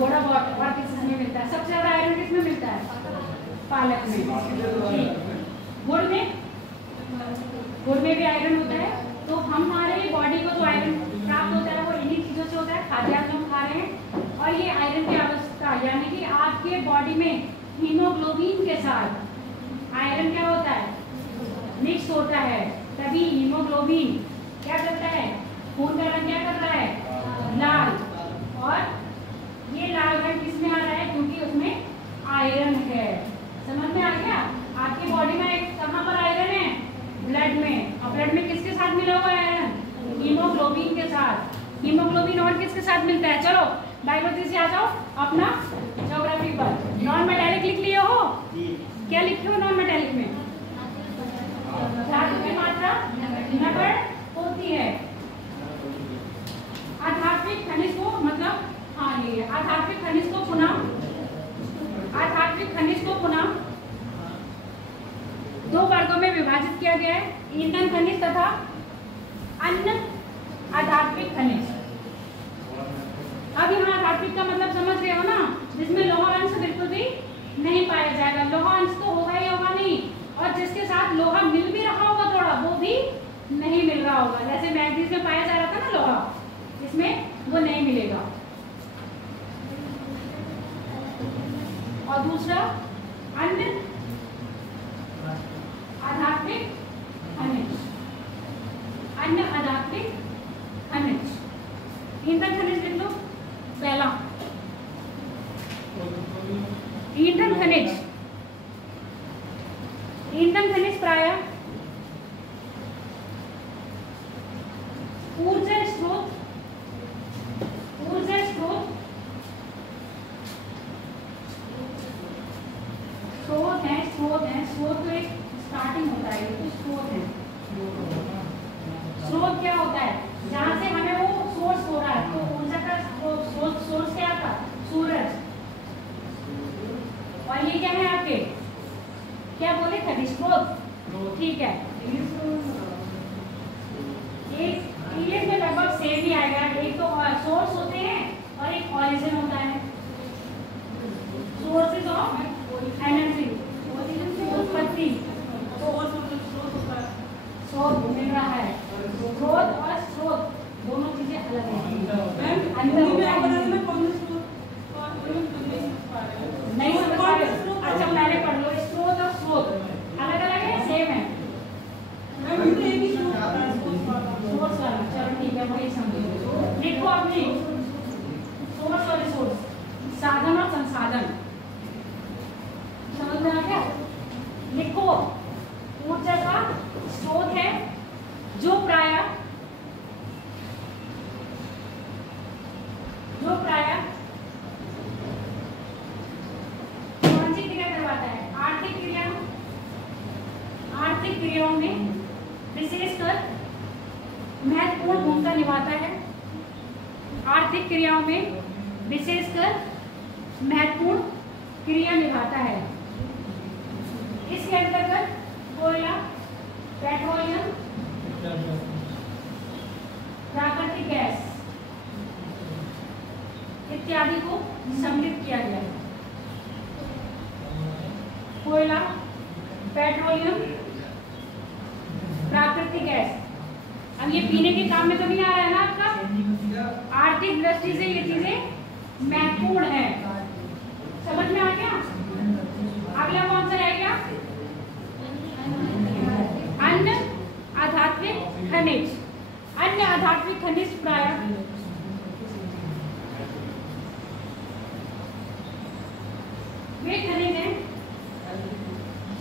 थोड़ा बहुत, और किसमें मिलता है? सबसे ज्यादा आयरन किसमें मिलता है? पालक में। गुड़ में भी आयरन होता है। तो हमारे बॉडी को जो आयरन प्राप्त होता है वो इन्हीं चीजों से होता है, खाद्यान्न जो हम खा रहे हैं। और ये आयरन की आवश्यकता, यानी कि आपके बॉडी में हीमोग्लोबिन के साथ आयरन क्या होता है? मिक्स होता है। तभी हीमोग्लोबिन क्या करता है? खून का रंग क्या कर रहा है? लाल। और ये लाल रंग किसमें आ रहा है? क्योंकि उसमें आयरन है। समझ में आ गया? आपकी बॉडी में कहाँ पर आयरन है? ब्लड में। और ब्लड में किसके साथ मिला हुआ है आयरन? हीमोग्लोबिन के साथ। हीमोग्लोबिन और किसके साथ मिलता है? चलो बायोलॉजी से आ जाओ अपना ज्योग्राफी पर। नॉन मेटालिक लिख लिए हो? क्या लिखे हो नॉन मेटालिक में? धातु की मात्रा नगण्य होती है। अधात्विक खनिज को, मतलब हाँ ये अधात्विक खनिज को पुनः दो वर्गों में विभाजित किया गया है, ईंधन खनिज तथा अन्य अधात्विक खनिज। अब यहाँ अधात्विक का मतलब समझ गए हो ना, जिसमें लोहा अंश बिल्कुल भी नहीं पाया जाएगा। लोहा अंश तो होगा ही होगा नहीं, और जिसके साथ लोहा मिल भी रहा होगा थोड़ा, वो भी नहीं मिल रहा होगा। जैसे मैग्नीज में पाया जा रहा था ना लोहा, इसमें वो नहीं मिलेगा। और दूसरा अन्य अधात्विक खनिज। अन्य अधात्विक खनिज, ईंधन खनिज लिख लो पहला। ईंधन खनिज, ईंधन खनिज प्रायः ऊर्जा स्रोत स्रोत तो एक स्टार्टिंग होता है, ये तो स्रोत है। स्रोत क्या होता है? जहाँ से हमें वो सोर्स हो रहा है, तो ऊर्जा का सोर्स क्या था? सूरज। और ये क्या है आपके? क्या बोले? खनिज स्रोत। ठीक है, एक में लगभग सेम ही आएगा। एक तो सोर्स होते हैं और एक ऑरिजिन होता है। सोर्सेज ऑफ एनर्जी, उत्पत्ति, स्रोत मिल रहा है। स्रोत और स्रोत दोनों चीजें अलग हैं। नहीं समझ पा रहे? अच्छा पहले पढ़ लो, स्रोत और स्रोत अलग अलग है, सेम है? सोर्स वाला, चलो ठीक है, वही समझो। देखो आपने सोर्स और रिसोर्स, साधन और संसाधन, समझ में आ गया? लिखो, ऊर्जा का स्रोत है जो प्रायः कौन सी क्रिया करवाता है? आर्थिक क्रियाओं में विशेषकर महत्वपूर्ण भूमिका निभाता है। आर्थिक क्रियाओं में विशेषकर महत्वपूर्ण क्रिया निभाता है। इसके अंतर्गत कोयला, पेट्रोलियम, प्राकृतिक गैस इत्यादि को सम्मिलित किया गया है। कोयला, पेट्रोलियम, प्राकृतिक गैस। अब ये पीने के काम में तो नहीं आ रहा है ना आपका? आर्थिक दृष्टि से ये चीजें महत्वपूर्ण है। समझ में आ गया? अगला कौन सा रह गया? अन्य आधात्मिक खनिज। अन्य आधात्मिक खनिज प्रायः वे खनिज हैं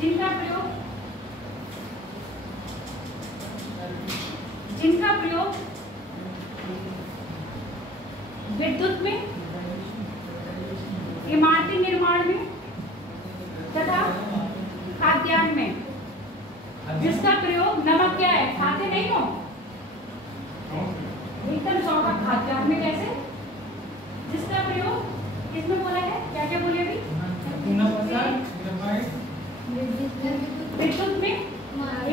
जिनका प्रयोग विद्युत में, इमारती निर्माण में तथा खाद्यान्न में। जिसका प्रयोग, नमक क्या है? खाते नहीं हो? एकदम 100 खाद्यान्न में कैसे, जिसका प्रयोग किसमें बोला है, क्या क्या बोले अभी, विद्युत में,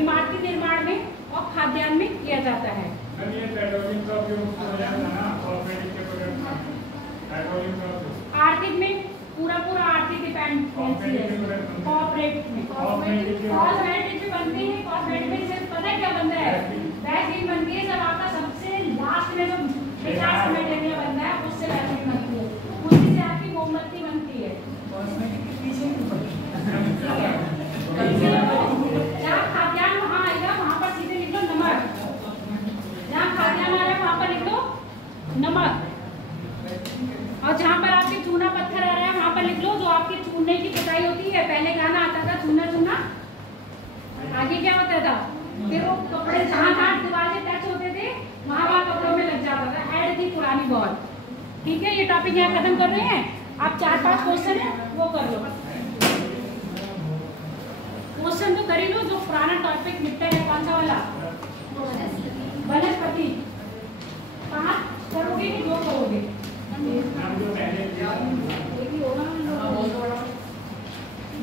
इमारती निर्माण में और खाद्यान्न में किया जाता है। मैम ये पेट्रोलियम का उपयोग हो जाता है ना कॉर्पोरेट के प्रोडक्ट में, पेट्रोलियम का उपयोग आर्थिक में पूरा आर्थिक डिपेंडेंसी है, कॉर्पोरेट में, कॉस्मेटिक में बनते हैं, कॉस्मेटिक में सिर्फ पता है क्या बनता है, वैक्सीन बनती है, जब आपका सबसे लास्ट में जो 50 मिनट बनता है उससे वैक्सीन बनती है, उसी से आपकी मोमबत्ती बनती है। जहाँ खाद्यान्न वहाँ आएगा वहाँ पर सीधे लिख लो नमक, जहाँ खाद्यान्न आ रहा है वहाँ पर लिख लो नमक, और जहाँ पर आपके चूना पत्थर आ रहा है वहाँ पर लिख लो जो आपके चूने की पिटाई होती है। पहले गाना आता था चूना चूना, आगे क्या होता था, फिर वो कपड़े जहाँ दीवार से टच होते थे वहाँ कपड़ों में लग जाता था, ऐड थी पुरानी बहुत। ठीक है, ये टॉपिक यहाँ खत्म कर रहे हैं। आप 4-5 क्वेश्चन है वो कर लो, क्वेश्चन तो कर ही लो। जो पुराना टॉपिक निपटा है कौन सा वाला, वनस्पति, 5 करोगे कि 2 करोगे,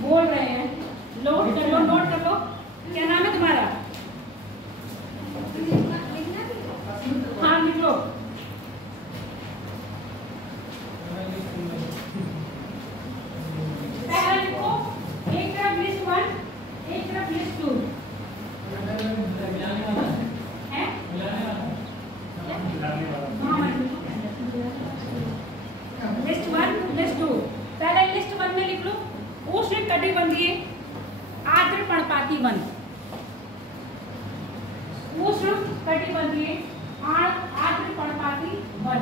बोल रहे हैं, नोट कर लो, नोट कर लो। क्या नाम है तुम्हारा, हाँ लिख लो। पहला लिखो, एक तरफ लिस्ट 1, एक तरफ लिस्ट 2 है, लिस्ट 1 लिस्ट 2। पहले लिस्ट 1 में लिख लो उष्णकटिबंधीय आर्द्र पर्णपाती वन, उष्णकटिबंधीय आर्द्र पर्णपाती वन।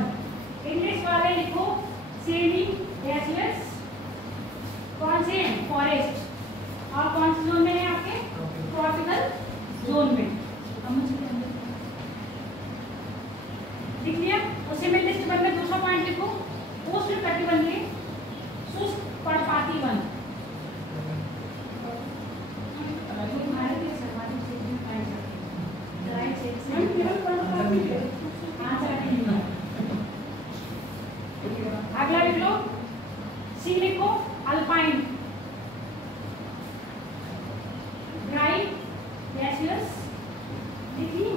इंग्लिश वाले लिखो सेमी डेसियस, कौन से फॉरेस्ट, और कौन से जोन में है आपके, ट्रॉपिकल जोन में। लिख लिया, उसी में लिस्ट 1 में दूसरा पॉइंट लिखो उष्णकटिबंधीय शुष्क पर्णपाती वन। अगला लिख लो, सी लिखो अल्पाइन, ड्राई गैसियस, लिखिए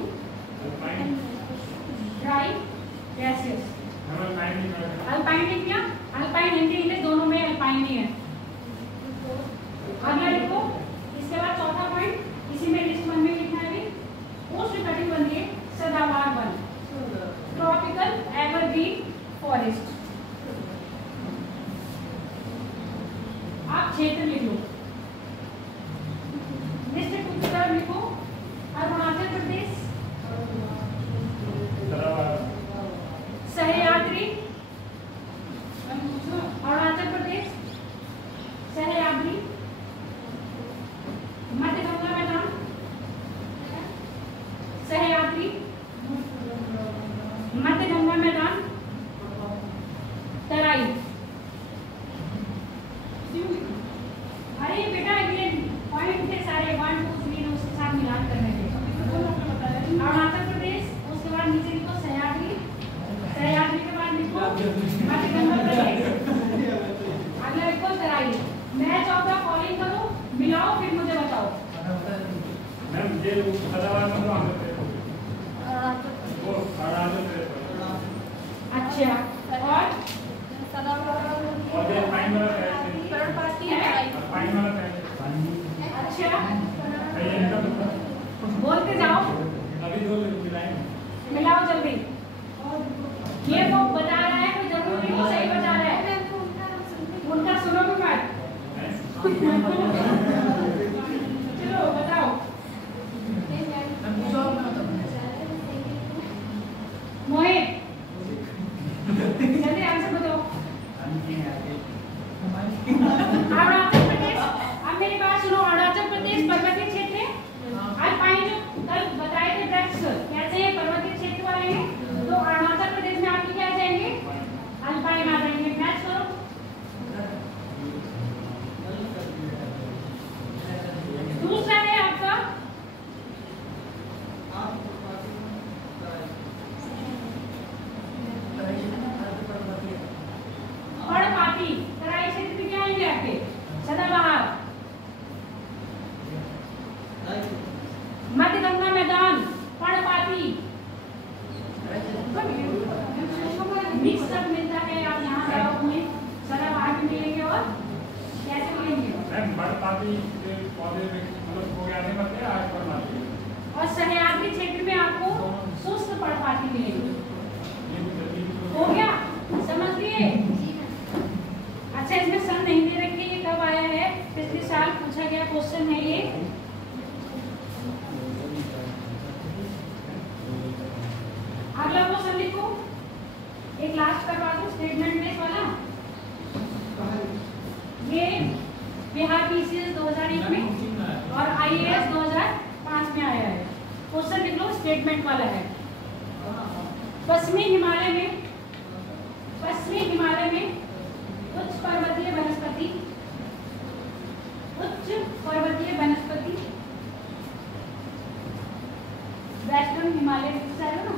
ड्राई गैसियस, अल्पाइन लिख दिया। अल्पाइन हिंदी इंग्लिश दोनों में अल्पाइन ही है। अगला लिखो, इसके बाद चौथा पॉइंट इसी में लिस्ट 1 में लिखना है, उष्णकटिबंधीय सदाबहार वन, ट्रॉपिकल एवरग्रीन फॉरेस्ट। आप क्षेत्र लिख लो, लिस्ट 2 की तरफ लिखो अरुणाचल प्रदेश, सह्याद्री, अरुणाचल प्रदेश सह्याद्री, मध्य गंगा मैदान, सह्याद्री, मध्य गंगा मैदान, तराई। अरे बेटा ये पॉइंट थे सारे 1 2 3 उसके साथ मिलान करने थे। अरुणाचल प्रदेश, उसके बाद नीचे लिखो सह्याद्री, सह्याद्री के बाद लिखो मध्य गंगा प्रदेश, अगला लिखो तराई। मैच ऑफ द फॉलोइंग करो, मिलाओ, फिर मुझे बताओ। मैम ये सदाबहार मतलब आंध्र प्रदेश, वो अरुणाचल प्रदेश, अच्छा, और और ये पाइन वाला है, पर्णपाती है, पाइन वाला है। अच्छा ये इनका बोलते जाओ, अभी 2 मिलाएं, मिलाओ जल्दी। ये वो बता रहा है, कोई जरूरी नहीं वो सही बता रहा है, उनका सुनो भी मत। चलो बताओ, मोहित जल्दी आंसर बताओ। अरुणाचल प्रदेश, अब मेरी बात सुनो, अरुणाचल प्रदेश पर्वतीय क्षेत्र है, अल्पाइन जो कल बताए थे वृक्ष कैसे हैं, पर्वतीय क्षेत्र वाले हैं, तो अरुणाचल प्रदेश में आपके क्या आ जाएंगे, अल्पाइन आ जाएंगे। मैच करो, दूसरा है आपका अगला क्वेश्चन लिखो, एक लास्ट करवा दो स्टेटमेंट बेस वाला। ये बिहार पीसीएस 2001 में और आईएएस 2005 में आया है। क्वेश्चन लिख लो, स्टेटमेंट वाला है। पश्चिमी हिमालय में उच्च पर्वतीय वनस्पति वेस्टर्न हिमालय ना,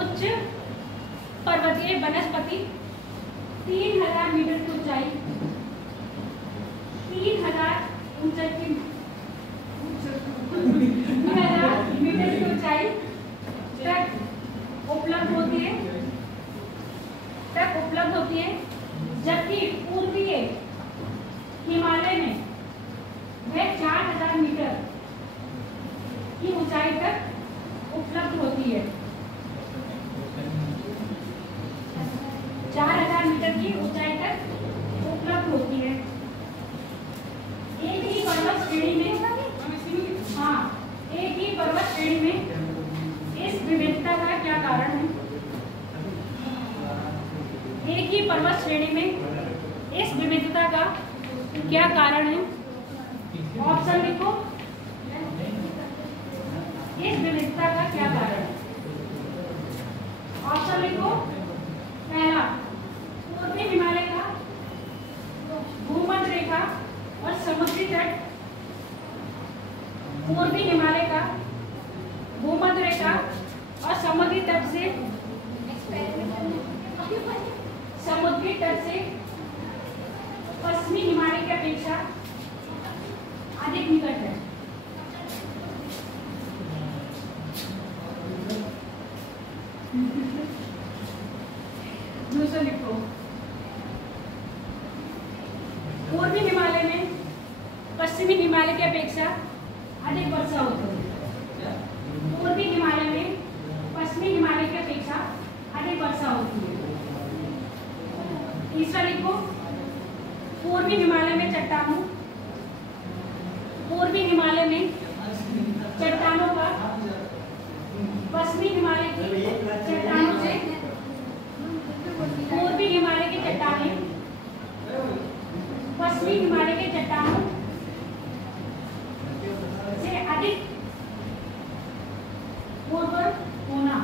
उच्च पर्वतीय वनस्पति 3000 मीटर की ऊंचाई, 3000 मीटर की ऊंचाई तक उपलब्ध होती है, जबकि पूर्वीय हिमालय में वह 4000 मीटर की ऊंचाई तक उपलब्ध होती है। 4000 मीटर की ऊंचाई तक उपलब्ध होती है। एक ही पर्वत श्रेणी में इस विविधता का क्या कारण है? एक ही पर्वत श्रेणी में इस विविधता का क्या कारण है? ऑप्शन लिखो, इस विविधता का क्या कारण है? ऑप्शन लिखो। पहला, पूर्वी हिमालय का भूमध्य रेखा और समुद्री तट, पूर्वी हिमालय का भूमध्य रेखा और समुद्री तट से पश्चिमी हिमालय की अपेक्षा अधिक निकट है। दूसरा लिखो, पूर्वी हिमालय में पश्चिमी हिमालय की अपेक्षा अधिक वर्षा होती है। पूर्वी हिमालय में पश्चिमी हिमालय की अपेक्षा अधिक वर्षा होती है। तीसरा लिखो, पूर्वी हिमालय में चट्टानों का पश्चिमी हिमालय की चट्टानों से, पूर्वी हिमालय की चट्टानें पश्चिमी हिमालय के चट्टानों से अधिक उर्वर होना,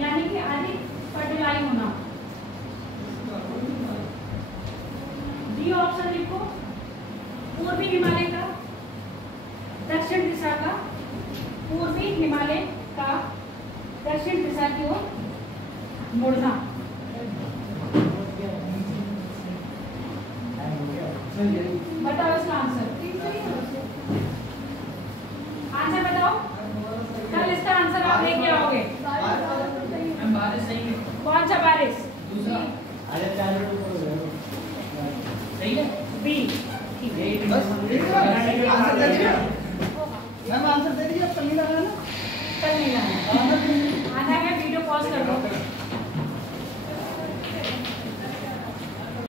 यानी कि अधिक फर्टिलाइज होना। डी ऑप्शन लिखो, पूर्वी हिमालय का दक्षिण दिशा का, पूर्वी हिमालय का दक्षिण दिशा की ओर मुड़ना। बताओ इसका आंसर। आंसर बताओ, कल इसका आंसर आप लेके आओगे। बारिश सही है। कौन सा बारिश? सही है। बी। बस आंसर